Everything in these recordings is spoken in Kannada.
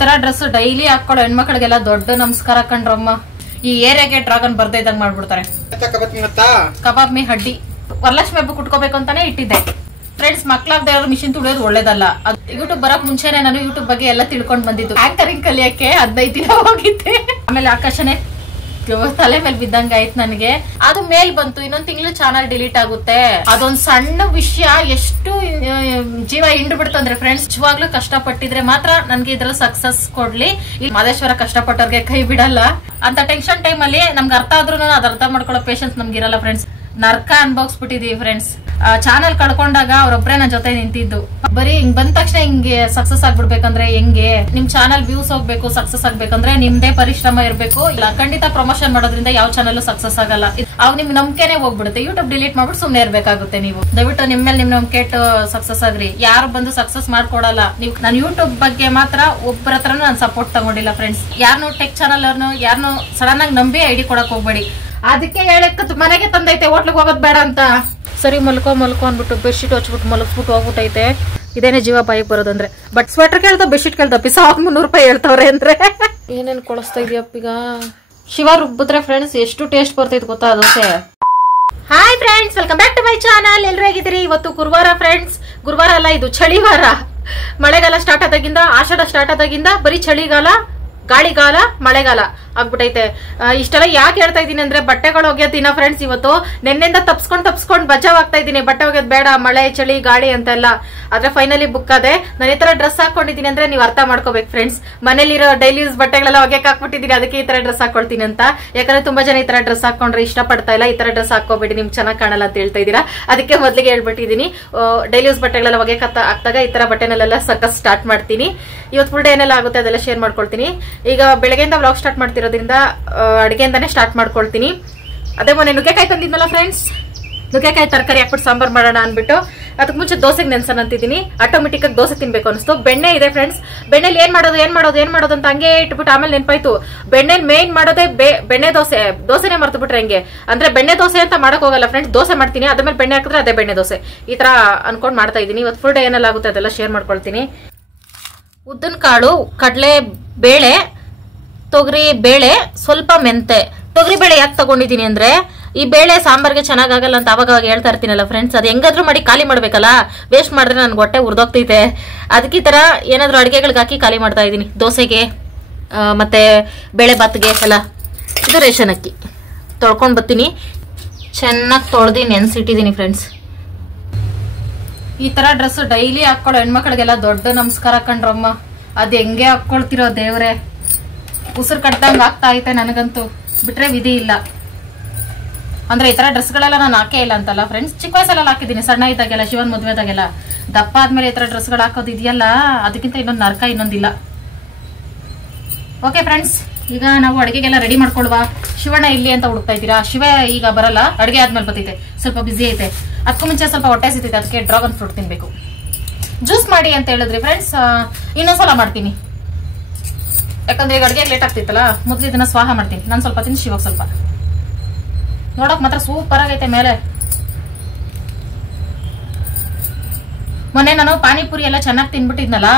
ತರ ಡ್ರೆಸ್ ಡೈಲಿ ಹಾಕೊಳ್ಳೋ ಹೆಣ್ಮಕ್ಳಿಗೆಲ್ಲ ದೊಡ್ಡ ನಮಸ್ಕಾರ ಕಂಡ್ರಮ್ಮ. ಈ ಏರಿಯಾಗೆ ಡ್ರಾಗನ್ ಬರ್ದೇ ಇದ್ದಂಗ್ ಮಾಡ್ಬಿಡ್ತಾರೆ. ಕಬಾಬ್ ಮೀ ಹಡ್ಡಿ ವರಲಕ್ಷ್ಮಿ ಹಬ್ಬ ಕುಟ್ಕೋಬೇಕು ಅಂತಾನೆ ಇಟ್ಟಿದ್ದೆ ಫ್ರೆಂಡ್ಸ್. ಮಕ್ಳಾಗ್ದವ್ರು ಮಿಷಿನ್ ತುಳಿಯೋದು ಒಳ್ಳೇದಲ್ಲ. ಯೂಟ್ಯೂಬ್ ಬರಕ್ ಮುಂಚೆನೆ ನಾನು ಯೂಟ್ಯೂಬ್ ಬಗ್ಗೆ ಎಲ್ಲ ತಿಳ್ಕೊಂಡ್ ಬಂದಿದ್ದು. ಆಂಕರಿಂಗ್ ಕಲಿಯಕ್ಕೆ 15 ದಿನ ಹೋಗಿದ್ದೆ. ಆಮೇಲೆ ಆಕಾಶನೇ ತಲೆ ಮೇಲೆ ಬಿದ್ದಂಗ ಆಯ್ತು ನನಗೆ. ಅದು ಮೇಲ್ ಬಂತು, ಇನ್ನೊಂದ್ ತಿಂಗಳು ಚಾನಲ್ ಡಿಲೀಟ್ ಆಗುತ್ತೆ. ಅದೊಂದ್ ಸಣ್ಣ ವಿಷಯ ಎಷ್ಟು ಜೀವ ಹಿಂಡು ಬಿಡ್ತಂದ್ರೆ ಫ್ರೆಂಡ್ಸ್. ನಿಜವಾಗ್ಲೂ ಕಷ್ಟಪಟ್ಟಿದ್ರೆ ಮಾತ್ರ ನನ್ಗೆ ಇದ್ರಲ್ಲಿ ಸಕ್ಸಸ್ ಕೊಡ್ಲಿ. ಈ ಮಾದೇಶ್ವರ ಕಷ್ಟಪಟ್ಟವ್ರಿಗೆ ಕೈ ಬಿಡಲ್ಲ. ಅಂತ ಟೆನ್ಷನ್ ಟೈಮ್ ಅಲ್ಲಿ ನಮ್ಗೆ ಅರ್ಥ ಆದ್ರೂ ಅದ್ ಅರ್ಥ ಮಾಡ್ಕೊಳ್ಳೋ ಪೇಷನ್ಸ್ ನಮ್ಗಿರಲ್ಲ ಫ್ರೆಂಡ್ಸ್. ನರ್ಕ ಅನ್ಭೋಗ್ಸ್ಬಿಟ್ಟಿದೀವಿ ಫ್ರೆಂಡ್ಸ್. ಚಾನಲ್ ಕಳ್ಕೊಂಡಾಗ ಅವ್ರೊಬ್ರೆ ನನ್ನ ಜೊತೆ ನಿಂತಿದ್ದು. ಬರೀ ಹಿಂಗ್ ಬಂದ ತಕ್ಷಣ ಹಿಂಗೆ ಸಕ್ಸಸ್ ಆಗ್ಬಿಡ್ಬೇಕಂದ್ರೆ ಹೆಂಗೆ? ನಿಮ್ ಚಾನಲ್ ವ್ಯೂಸ್ ಹೋಗ್ಬೇಕು, ಸಕ್ಸಸ್ ಆಗ್ಬೇಕಂದ್ರೆ ನಿಮ್ದೇ ಪರಿಶ್ರಮ ಇರ್ಬೇಕು. ಇಲ್ಲ ಖಂಡಿತ ಪ್ರಮೋಷನ್ ಮಾಡೋದ್ರಿಂದ ಯಾವ ಚಾನಲ್ ಸಕ್ಸಸ್ ಆಗಲ್ಲ. ಅವ್ ನಿಮ್ ನಂಬಿಕೆನೆ ಹೋಗ್ಬಿಡುತ್ತೆ. ಯೂಟ್ಯೂಬ್ ಡಿಲೀಟ್ ಮಾಡ್ಬಿಟ್ಟು ಸುಮ್ನೆ ಇರ್ಬೇಕಾಗುತ್ತೆ. ನೀವು ದಯವಿಟ್ಟು ನಿಮ್ ಮೇಲೆ ನಿಮ್ ನಂಬಿಕೆ ಇಟ್ಟು ಸಕ್ಸಸ್ ಆಗ್ರಿ. ಯಾರು ಬಂದು ಸಕ್ಸಸ್ ಮಾಡ್ಕೊಡಲ್ಲ. ನೀವು ನಾನು ಯೂಟ್ಯೂಬ್ ಬಗ್ಗೆ ಮಾತ್ರ ಒಬ್ಬರ ಹತ್ರನೂ ನಾನು ಸಪೋರ್ಟ್ ತಗೊಂಡಿಲ್ಲ ಫ್ರೆಂಡ್ಸ್. ಯಾರನ್ನು ಟೆಕ್ ಚಾನಲ್ ಅವ್ರನ್ನು ಯಾರನ್ನು ಸಡನ್ ಆಗಿ ನಂಬಿ ಐಡಿ ಕೊಡಕ್ ಹೋಗ್ಬೇಡಿ. ಅದಕ್ಕೆ ಹೇಳಕ್ ಮನೆಗೆ ತಂದೈತೆ ಹೋಟ್ಲಿಗೆ ಹೋಗೋದ್ ಬೇಡ ಅಂತ. ಸರಿ ಮಲ್ಕೋ ಅಂದ್ಬಿಟ್ಟು ಬೆಡ್ಶೀಟ್ ಹಚ್ಬಿಟ್ಟು ಮಲಗ್ಬಿಟ್ಟು ಹೋಗ್ಬಿಟ್ಟೈತೆ. ಇದೇನೆ ಜೀವ ಬಾಯಿಗೆ ಬರೋದಂದ್ರೆ. ಬಟ್ ಸ್ವೆಟರ್ ಕೇಳ್ದ, ಬೆಡ್ಶೀಟ್ ಕೇಳ್ದ, ಪಿಸ 300 ರೂಪಾಯಿ ಹೇಳ್ತವ್ರೆ ಅಂದ್ರೆ ಏನೇನ್ ಕೊಡಿಸ್ತಾ ಇದೀಯಪ್ಪೀಗ. ಶಿವ ರುಬ್ಬಿದ್ರೆ ಫ್ರೆಂಡ್ಸ್ ಎಷ್ಟು ಟೇಸ್ಟ್ ಬರ್ತೈತೆ ಗೊತ್ತಾ dosa. Hi friends, welcome back to my channel. ಎಲ್ರು ಹೇಗಿದ್ದೀರಿ? ಇವತ್ತು ಗುರುವಾರ ಫ್ರೆಂಡ್ಸ್. ಗುರುವಾರ ಅಲ್ಲ, ಇದು ಚಳಿವಾರ. ಮಳೆಗಾಲ ಸ್ಟಾರ್ಟ್ ಆದಾಗಿಂದ, ಆಷಾಢ ಸ್ಟಾರ್ಟ್ ಆದಾಗಿಂದ ಬರೀ ಚಳಿಗಾಲ, ಗಾಳಿಗಾಲ, ಮಳೆಗಾಲ ಆಗ್ಬಿಟ್ಟೈತೆ. ಇಷ್ಟೆಲ್ಲ ಯಾಕೆ ಹೇಳ್ತಾ ಇದೀನಿ ಅಂದ್ರೆ ಬಟ್ಟೆಗಳು ಒಗೆಯೋದ್ ದಿನ ಫ್ರೆಂಡ್ಸ್. ಇವತ್ತು ನೆನ್ನೆಂದ ತಪ್ಸ್ಕೊಂಡ್ ಬಚಾವ್ ಆಗ್ತಾ ಇದೀನಿ. ಬಟ್ಟೆ ಒಗೆಯೋದ್ ಬೇಡ, ಮಳೆ ಚಳಿ ಗಾಳಿ ಅಂತೆಲ್ಲ. ಆದ್ರೆ ಫೈನಲಿ ಬುಕ್ ಅದೇ. ನಾನು ಈ ತರ ಡ್ರೆಸ್ ಹಾಕೊಂಡಿದೀನಿ ಅಂದ್ರೆ ನೀವು ಅರ್ಥ ಮಾಡ್ಕೋಬೇಕು ಫ್ರೆಂಡ್ಸ್. ಮನೇಲಿರೋ ಡೈಲಿ ಯೂಸ್ ಬಟ್ಟೆಗಳೆಲ್ಲ ಒಗೆಯಕ್ ಹಾಕ್ಬಿಟ್ಟಿದೀನಿ. ಅದಕ್ಕೆ ಈ ತರ ಡ್ರೆಸ್ ಹಾಕೊಳ್ತೀನಿ ಅಂತ. ಯಾಕಂದ್ರೆ ತುಂಬಾ ಜನ ಈ ತರ ಡ್ರೆಸ್ ಹಾಕೊಂಡ್ರೆ ಇಷ್ಟ ಪಡ್ತಾ ಇಲ್ಲ. ಈ ತರ ಡ್ರೆಸ್ ಹಾಕೋಬೇಡಿ, ನಿಮ್ಗೆ ಚೆನ್ನಾಗ್ ಕಾಣಲ್ಲ ಅಂತ ಹೇಳ್ತಾ ಇದೀರಾ. ಅದಕ್ಕೆ ಮೊದ್ಲಿಗೆ ಹೇಳ್ಬಿಟ್ಟಿದೀನಿ. ಡೈಲಿ ಯೂಸ್ ಬಟ್ಟೆಗಳೆಲ್ಲ ಒಗೆಯಕ್ ಆಗ್ತಾಗ ಈ ತರ ಬಟ್ಟೆನೆಲ್ಲ ಸಕ್ಕಸ್ ಸ್ಟಾರ್ಟ್ ಮಾಡ್ತೀನಿ. ಇವತ್ತು ಫುಲ್ ಡೇ ಏನೆಲ್ಲ ಆಗುತ್ತೆ ಅದೆಲ್ಲ ಶೇರ್ ಮಾಡ್ಕೊಳ್ತೀನಿ. ಈಗ ಬೆಳಗ್ಗೆಯಿಂದ ವ್ಲಾಗ್ ಸ್ಟಾರ್ಟ್ ಮಾಡ್ತಿರೋದ್ರಿಂದ ಅಡಿಗೆಯಿಂದಾನೆ ಸ್ಟಾರ್ಟ್ ಮಾಡ್ಕೊಳ್ತೀನಿ. ಅದೇ ಮೊನ್ನೆ ನುಗ್ಗೆಕಾಯಿ ತಂದಿದ್ನಲ್ಲ ಫ್ರೆಂಡ್ಸ್, ನುಗ್ಗೆಕಾಯಿ ತರಕಾರಿ ಹಾಕ್ಬಿಟ್ಟು ಸಾಂಬಾರ್ ಮಾಡೋಣ ಅನ್ಬಿಟ್ಟು ಅದಕ್ಕೆ ಮುಂಚೆ ದೋಸೆಗೆ ನೆನ್ಸನ್ ಅಂತಿದ್ದೀನಿ. ಆಟೋಮೆಟಿಕ್ ಆಗಿ ದೋಸೆ ತಿನ್ಬೇಕು ಅನಿಸ್ತು. ಬೆಣ್ಣೆ ಇದೆ ಫ್ರೆಂಡ್ಸ್. ಬೆಣ್ಣೆಲಿ ಏನ್ ಮಾಡೋದು ಅಂತ ಹಂಗೆ ಇಟ್ಬಿಟ್ಟು ಆಮೇಲೆ ನೆನ್ಪಾಯ್ತು. ಬೆಣ್ಣೆಲಿ ಮೇನ್ ಮಾಡೋದೇ ಬೆಣ್ಣೆ ದೋಸೆನೆ ಮರ್ತು ಬಿಟ್ರೆ ಹೆಂಗೆ ಅಂದ್ರೆ ಬೆಣ್ಣೆ ದೋಸೆ ಅಂತ ಮಾಡಕ್ ಹೋಗಲ್ಲ ಫ್ರೆಂಡ್ಸ್. ದೋಸೆ ಮಾಡ್ತೀನಿ, ಅದ್ಮೇಲೆ ಬೆಣ್ಣೆ ಹಾಕಿದ್ರೆ ಅದೇ ಬೆಣ್ಣೆ ದೋಸೆ. ಈ ತರ ಅನ್ಕೊಂಡ್ ಮಾಡ್ತಾ ಇದೀನಿ. ಇವತ್ತು ಫುಲ್ ಡೇ ಏನೆಲ್ಲ ಆಗುತ್ತೆ ಅದೆಲ್ಲ ಶೇರ್ ಮಾಡ್ಕೊಳ್ತೀನಿ. ಉದ್ದಿನ ಕಾಳು, ಕಡಲೆ ಬೇಳೆ, ತೊಗರಿ ಬೇಳೆ, ಸ್ವಲ್ಪ ಮೆಂತೆ. ತೊಗರಿ ಬೇಳೆ ಯಾಕೆ ತಗೊಂಡಿದ್ದೀನಿ ಅಂದ್ರೆ ಈ ಬೇಳೆ ಸಾಂಬಾರ್ಗೆ ಚೆನ್ನಾಗಲ್ಲ ಅಂತ ಅವಾಗ ಹೇಳ್ತಾ ಇರ್ತೀನಲ್ಲ ಫ್ರೆಂಡ್ಸ್. ಅದು ಹೆಂಗಾದ್ರೂ ಮಾಡಿ ಖಾಲಿ ಮಾಡ್ಬೇಕಲ್ಲ. ವೇಸ್ಟ್ ಮಾಡಿದ್ರೆ ನನ್ಗೆ ಹೊಟ್ಟೆ ಉರ್ದೋಗ್ತೈತೆ. ಅದಕ್ಕೆ ಈ ತರ ಏನಾದ್ರು ಅಡುಗೆಗಳಿಗೆ ಹಾಕಿ ಖಾಲಿ ಮಾಡ್ತಾ ಇದ್ದೀನಿ. ದೋಸೆಗೆ ಮತ್ತೆ ಬೇಳೆ ಬಾತ್ಗೆ ಎಲ್ಲ. ಇದು ರೇಷನ್ ಅಕ್ಕಿ ತೊಳ್ಕೊಂಡ್ ಬರ್ತೀನಿ. ಚೆನ್ನಾಗಿ ತೊಳೆದು ನೆನ್ಸಿಟ್ಟಿದ್ದೀನಿ ಫ್ರೆಂಡ್ಸ್. ಈ ತರ ಡ್ರೆಸ್ ಡೈಲಿ ಹಾಕೊಳ್ಳೋ ಹೆಣ್ಮಕ್ಳಿಗೆಲ್ಲ ದೊಡ್ಡ ನಮಸ್ಕಾರ ಕಂಡ್ರಮ್ಮ. ಅದ್ ಹೆಂಗೆ ಹಾಕೊಳ್ತಿರೋ ದೇವ್ರೆ. ಉಸಿರು ಕಟ್ಟದಂಗ ಆಗ್ತಾ ಐತೆ ನನಗಂತೂ. ಬಿಟ್ರೆ ವಿಧಿ ಇಲ್ಲ. ಅಂದ್ರೆ ಈ ತರ ಡ್ರೆಸ್ಗಳೆಲ್ಲ ನಾನು ಹಾಕೇ ಇಲ್ಲ ಅಂತಲ್ಲ ಫ್ರೆಂಡ್ಸ್. ಚಿಕ್ಕ ವಯಸ್ಸೆಲ್ಲ ಹಾಕಿದ್ದೀನಿ, ಸಣ್ಣ ಇದ್ದಾಗೆಲ್ಲ, ಶಿವನ್ ಮದ್ವೆದಾಗೆಲ್ಲ. ದಪ್ಪ ಆದ್ಮೇಲೆ ಈ ತರ ಡ್ರೆಸ್ಗಳು ಹಾಕೋದು ಇದೆಯಲ್ಲ, ಅದಕ್ಕಿಂತ ಇನ್ನೊಂದು ನರ್ಕ ಇನ್ನೊಂದಿಲ್ಲ. ಓಕೆ ಫ್ರೆಂಡ್ಸ್, ಈಗ ನಾವು ಅಡುಗೆಗೆಲ್ಲ ರೆಡಿ ಮಾಡ್ಕೊಳ್ವಾ. ಶಿವಣ್ಣ ಇಲ್ಲಿ ಅಂತ ಹುಡುಕ್ತಾ ಇದ್ದೀರಾ. ಶಿವ ಈಗ ಬರಲ್ಲ, ಅಡುಗೆ ಆದ್ಮೇಲೆ ಬರ್ತೈತೆ. ಸ್ವಲ್ಪ ಬಿಸಿ ಐತೆ. ಅದಕ್ಕೂ ಮುಂಚೆ ಸ್ವಲ್ಪ ಹೊಟ್ಟೆ ಸಿಗ್ತೈತೆ. ಅದಕ್ಕೆ ಡ್ರಾಗನ್ ಫ್ರೂಟ್ ತಿನ್ಬೇಕು. ಜ್ಯೂಸ್ ಮಾಡಿ ಅಂತ ಹೇಳಿದ್ರಿ ಫ್ರೆಂಡ್ಸ್. ಇನ್ನೊಂದ್ಸಲ ಮಾಡ್ತೀನಿ, ಯಾಕಂದ್ರೆ ಈಗ ಅಡುಗೆ ಲೇಟ್ ಆಗ್ತಿತ್ತಲ್ಲ. ಮೊದ್ಲು ಇದನ್ನ ಸ್ವಾಹ ಮಾಡ್ತೀನಿ. ನಾನು ಸ್ವಲ್ಪ ತಿಂದು ಶಿವಾಗ ಸ್ವಲ್ಪ. ನೋಡಕ್ ಮಾತ್ರ ಸೂಪರ್ ಆಗೈತೆ ಮೇಲೆ. ಮೊನ್ನೆ ನಾನು ಪಾನಿಪುರಿ ಎಲ್ಲ ಚೆನ್ನಾಗಿ ತಿನ್ಬಿಟ್ಟಿದ್ನಲ್ಲ,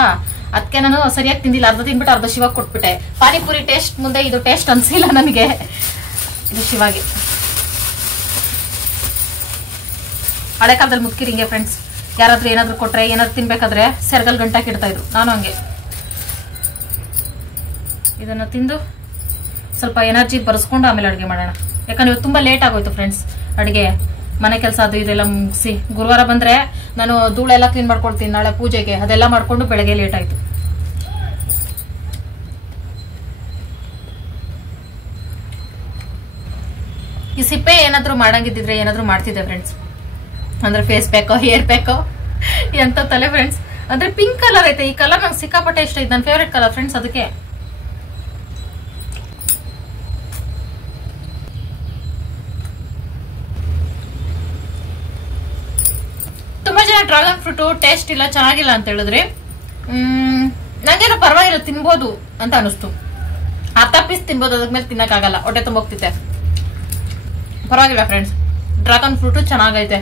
ಅದಕ್ಕೆ ನಾನು ಸರಿಯಾಗಿ ತಿಂದಿಲ್ಲ. ಅರ್ಧ ತಿನ್ಬಿಟ್ಟು ಅರ್ಧ ಶಿವಾಗ ಕೊಟ್ಬಿಟ್ಟೆ. ಪಾನಿಪುರಿ ಟೇಸ್ಟ್ ಮುಂದೆ ಇದು ಟೇಸ್ಟ್ ಅನ್ಸಿಲ್ಲ ನನಗೆ. ಇದು ಶಿವಾಗೆ. ಹಳೆ ಕಾಲದಲ್ಲಿ ಮುದ್ಕಿರಿಂಗೆ ಫ್ರೆಂಡ್ಸ್. ಯಾರಾದ್ರೂ ಏನಾದ್ರು ಕೊಟ್ರೆ, ಏನಾದ್ರು ತಿನ್ಬೇಕಾದ್ರೆ ಸೆರಗಲ್ ಗಂಟಾಕಿ ಇಡ್ತಾ ಇದ್ರು. ನಾನು ಹಂಗೆ ಇದನ್ನ ತಿಂದು ಸ್ವಲ್ಪ ಎನರ್ಜಿ ಬರ್ಸ್ಕೊಂಡು ಆಮೇಲೆ ಅಡುಗೆ ಮಾಡೋಣ. ಯಾಕಂದ್ರೆ ಇವತ್ತು ತುಂಬಾ ಲೇಟ್ ಆಗೋಯ್ತು ಫ್ರೆಂಡ್ಸ್. ಅಡುಗೆ ಮನೆ ಕೆಲಸ ಅದು ಇದೆಲ್ಲ ಮುಗಿಸಿ. ಗುರುವಾರ ಬಂದ್ರೆ ನಾನು ಧೂಳೆಲ್ಲ ಕ್ಲೀನ್ ಮಾಡ್ಕೊಳ್ತೀನಿ ನಾಳೆ ಪೂಜೆಗೆ. ಅದೆಲ್ಲ ಮಾಡ್ಕೊಂಡು ಬೆಳಗ್ಗೆ ಲೇಟ್ ಆಯ್ತು. ಈ ಸಿಪ್ಪೆ ಏನಾದ್ರು ಮಾಡಂಗಿದ್ರೆ ಏನಾದ್ರು ಮಾಡ್ತಿದ್ದೆ ಫ್ರೆಂಡ್ಸ್. ಅಂದ್ರೆ ಫೇಸ್ ಪ್ಯಾಕೋ, ಹೇರ್ ಪ್ಯಾಕೋ, ಎಂತ ತಲೆ ಫ್ರೆಂಡ್ಸ್. ಅಂದ್ರೆ ಪಿಂಕ್ ಕಲರ್ ಐತೆ. ಈ ಕಲರ್ ನಂಗೆ ಸಿಕ್ಕಾಪಟ್ಟೆ ಇಷ್ಟ ಐತೆ. ನನ್ನ ಫೇವ್ರೆಟ್ ಕಲರ್ ಫ್ರೆಂಡ್ಸ್. ಅದಕ್ಕೆ ತುಂಬಾ ಜನ ಡ್ರಾಗನ್ ಫ್ರೂಟ್ ಟೇಸ್ಟ್ ಇಲ್ಲ, ಚೆನ್ನಾಗಿಲ್ಲ ಅಂತ ಹೇಳಿದ್ರಿ. ನಂಗೇನೋ ಪರವಾಗಿಲ್ಲ, ತಿನ್ಬೋದು ಅಂತ ಅನಿಸ್ತು. ಅರ್ಧ ಪೀಸ್ ತಿನ್ಬೋದು, ಅದ್ಮೇಲೆ ತಿನ್ನಕ್ಕಾಗಲ್ಲ, ಹೊಟ್ಟೆ ತುಂಬ ಹೋಗ್ತಿದೆ. ಪರವಾಗಿಲ್ಲ ಫ್ರೆಂಡ್ಸ್, ಡ್ರಾಗನ್ ಫ್ರೂಟ್ ಚೆನ್ನಾಗೈತೆ.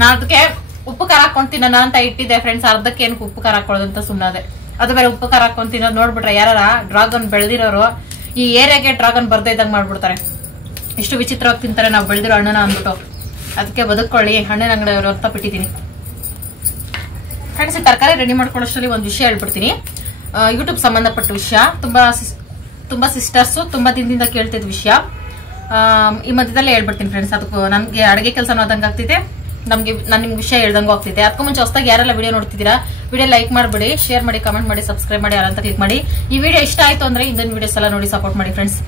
ನಾನು ಅದಕ್ಕೆ ಉಪ್ಪು ಖಾರ ಹಾಕೊಂಡ್ ತಿನ್ನೋಣ ಅಂತ ಇಟ್ಟಿದ್ದೆ ಫ್ರೆಂಡ್ಸ್. ಅರ್ಧಕ್ಕೆ ಏನಕ್ಕೆ ಉಪ್ಪು ಖಾರ ಹಾಕೊಳ್ಳೋದು ಅಂತ ಸುಮ್ಮನಾದೆ. ಅದು ಬೇರೆ ಉಪ್ಪು ಖಾರ ಹಾಕೊಂಡ್ ತಿನ್ನೋದು ನೋಡ್ಬಿಟ್ರೆ ಯಾರ ಡ್ರಾಗನ್ ಬೆಳೆದಿರೋರು ಈ ಏರಿಯಾಗೆ ಡ್ರಾಗನ್ ಬರ್ದೇ ಇದ್ದಂಗೆ ಮಾಡ್ಬಿಡ್ತಾರೆ. ಇಷ್ಟು ವಿಚಿತ್ರವಾಗಿ ತಿಂತಾರೆ ನಾವು ಬೆಳೆದಿರೋ ಹಣ್ಣನ ಅಂದ್ಬಿಟ್ಟು. ಅದಕ್ಕೆ ಬದುಕೊಳ್ಳಿ ಹಣ್ಣಿನ ಅಂಗಡಿಯವರು ಅಂತ ಬಿಟ್ಟಿದ್ದೀನಿ ಫ್ರೆಂಡ್ಸ್. ತರಕಾರಿ ರೆಡಿ ಮಾಡ್ಕೊಳ್ಳೋಷ್ಟರಲ್ಲಿ ಒಂದು ವಿಷಯ ಹೇಳ್ಬಿಡ್ತೀನಿ. ಯೂಟ್ಯೂಬ್ ಸಂಬಂಧಪಟ್ಟ ವಿಷಯ. ತುಂಬಾ ಸಿಸ್ಟರ್ಸ್ ತುಂಬಾ ದಿನದಿಂದ ಕೇಳ್ತಿದ್ ವಿಷಯ ಈ ಮಧ್ಯದಲ್ಲೇ ಹೇಳ್ಬಿಡ್ತೀನಿ ಫ್ರೆಂಡ್ಸ್. ಅದಕ್ಕೂ ನಮ್ಗೆ ಅಡುಗೆ ಕೆಲಸ ಆದಂಗೆ ಆಗ್ತಿದೆ, ನಾನು ನಿಮ್ಗೆ ವಿಷಯ ಹೇಳ್ದಂಗೂ ಆಗ್ತಿದೆ. ಅದಕ್ಕೂ ಮುಂಚೆ ಹೊಸದಾಗಿ ಯಾರೆಲ್ಲ ವಿಡಿಯೋ ನೋಡ್ತಿದ್ದೀರಾ ವಿಡಿಯೋ ಲೈಕ್ ಮಾಡ್ಬಿಡಿ, ಶೇರ್ ಮಾಡಿ, ಕಮೆಂಟ್ ಮಾಡಿ, ಸಬ್ಸ್ಕ್ರೈಬ್ ಮಾಡಿ, ಅಂತ ಕ್ಲಿಕ್ ಮಾಡಿ. ಈ ವಿಡಿಯೋ ಇಷ್ಟ ಆಯ್ತು ಅಂದ್ರೆ ಇಂದಿನ ವಿಡಿಯೋಸ್ ಎಲ್ಲ ನೋಡಿ ಸಪೋರ್ಟ್ ಮಾಡಿ ಫ್ರೆಂಡ್ಸ್.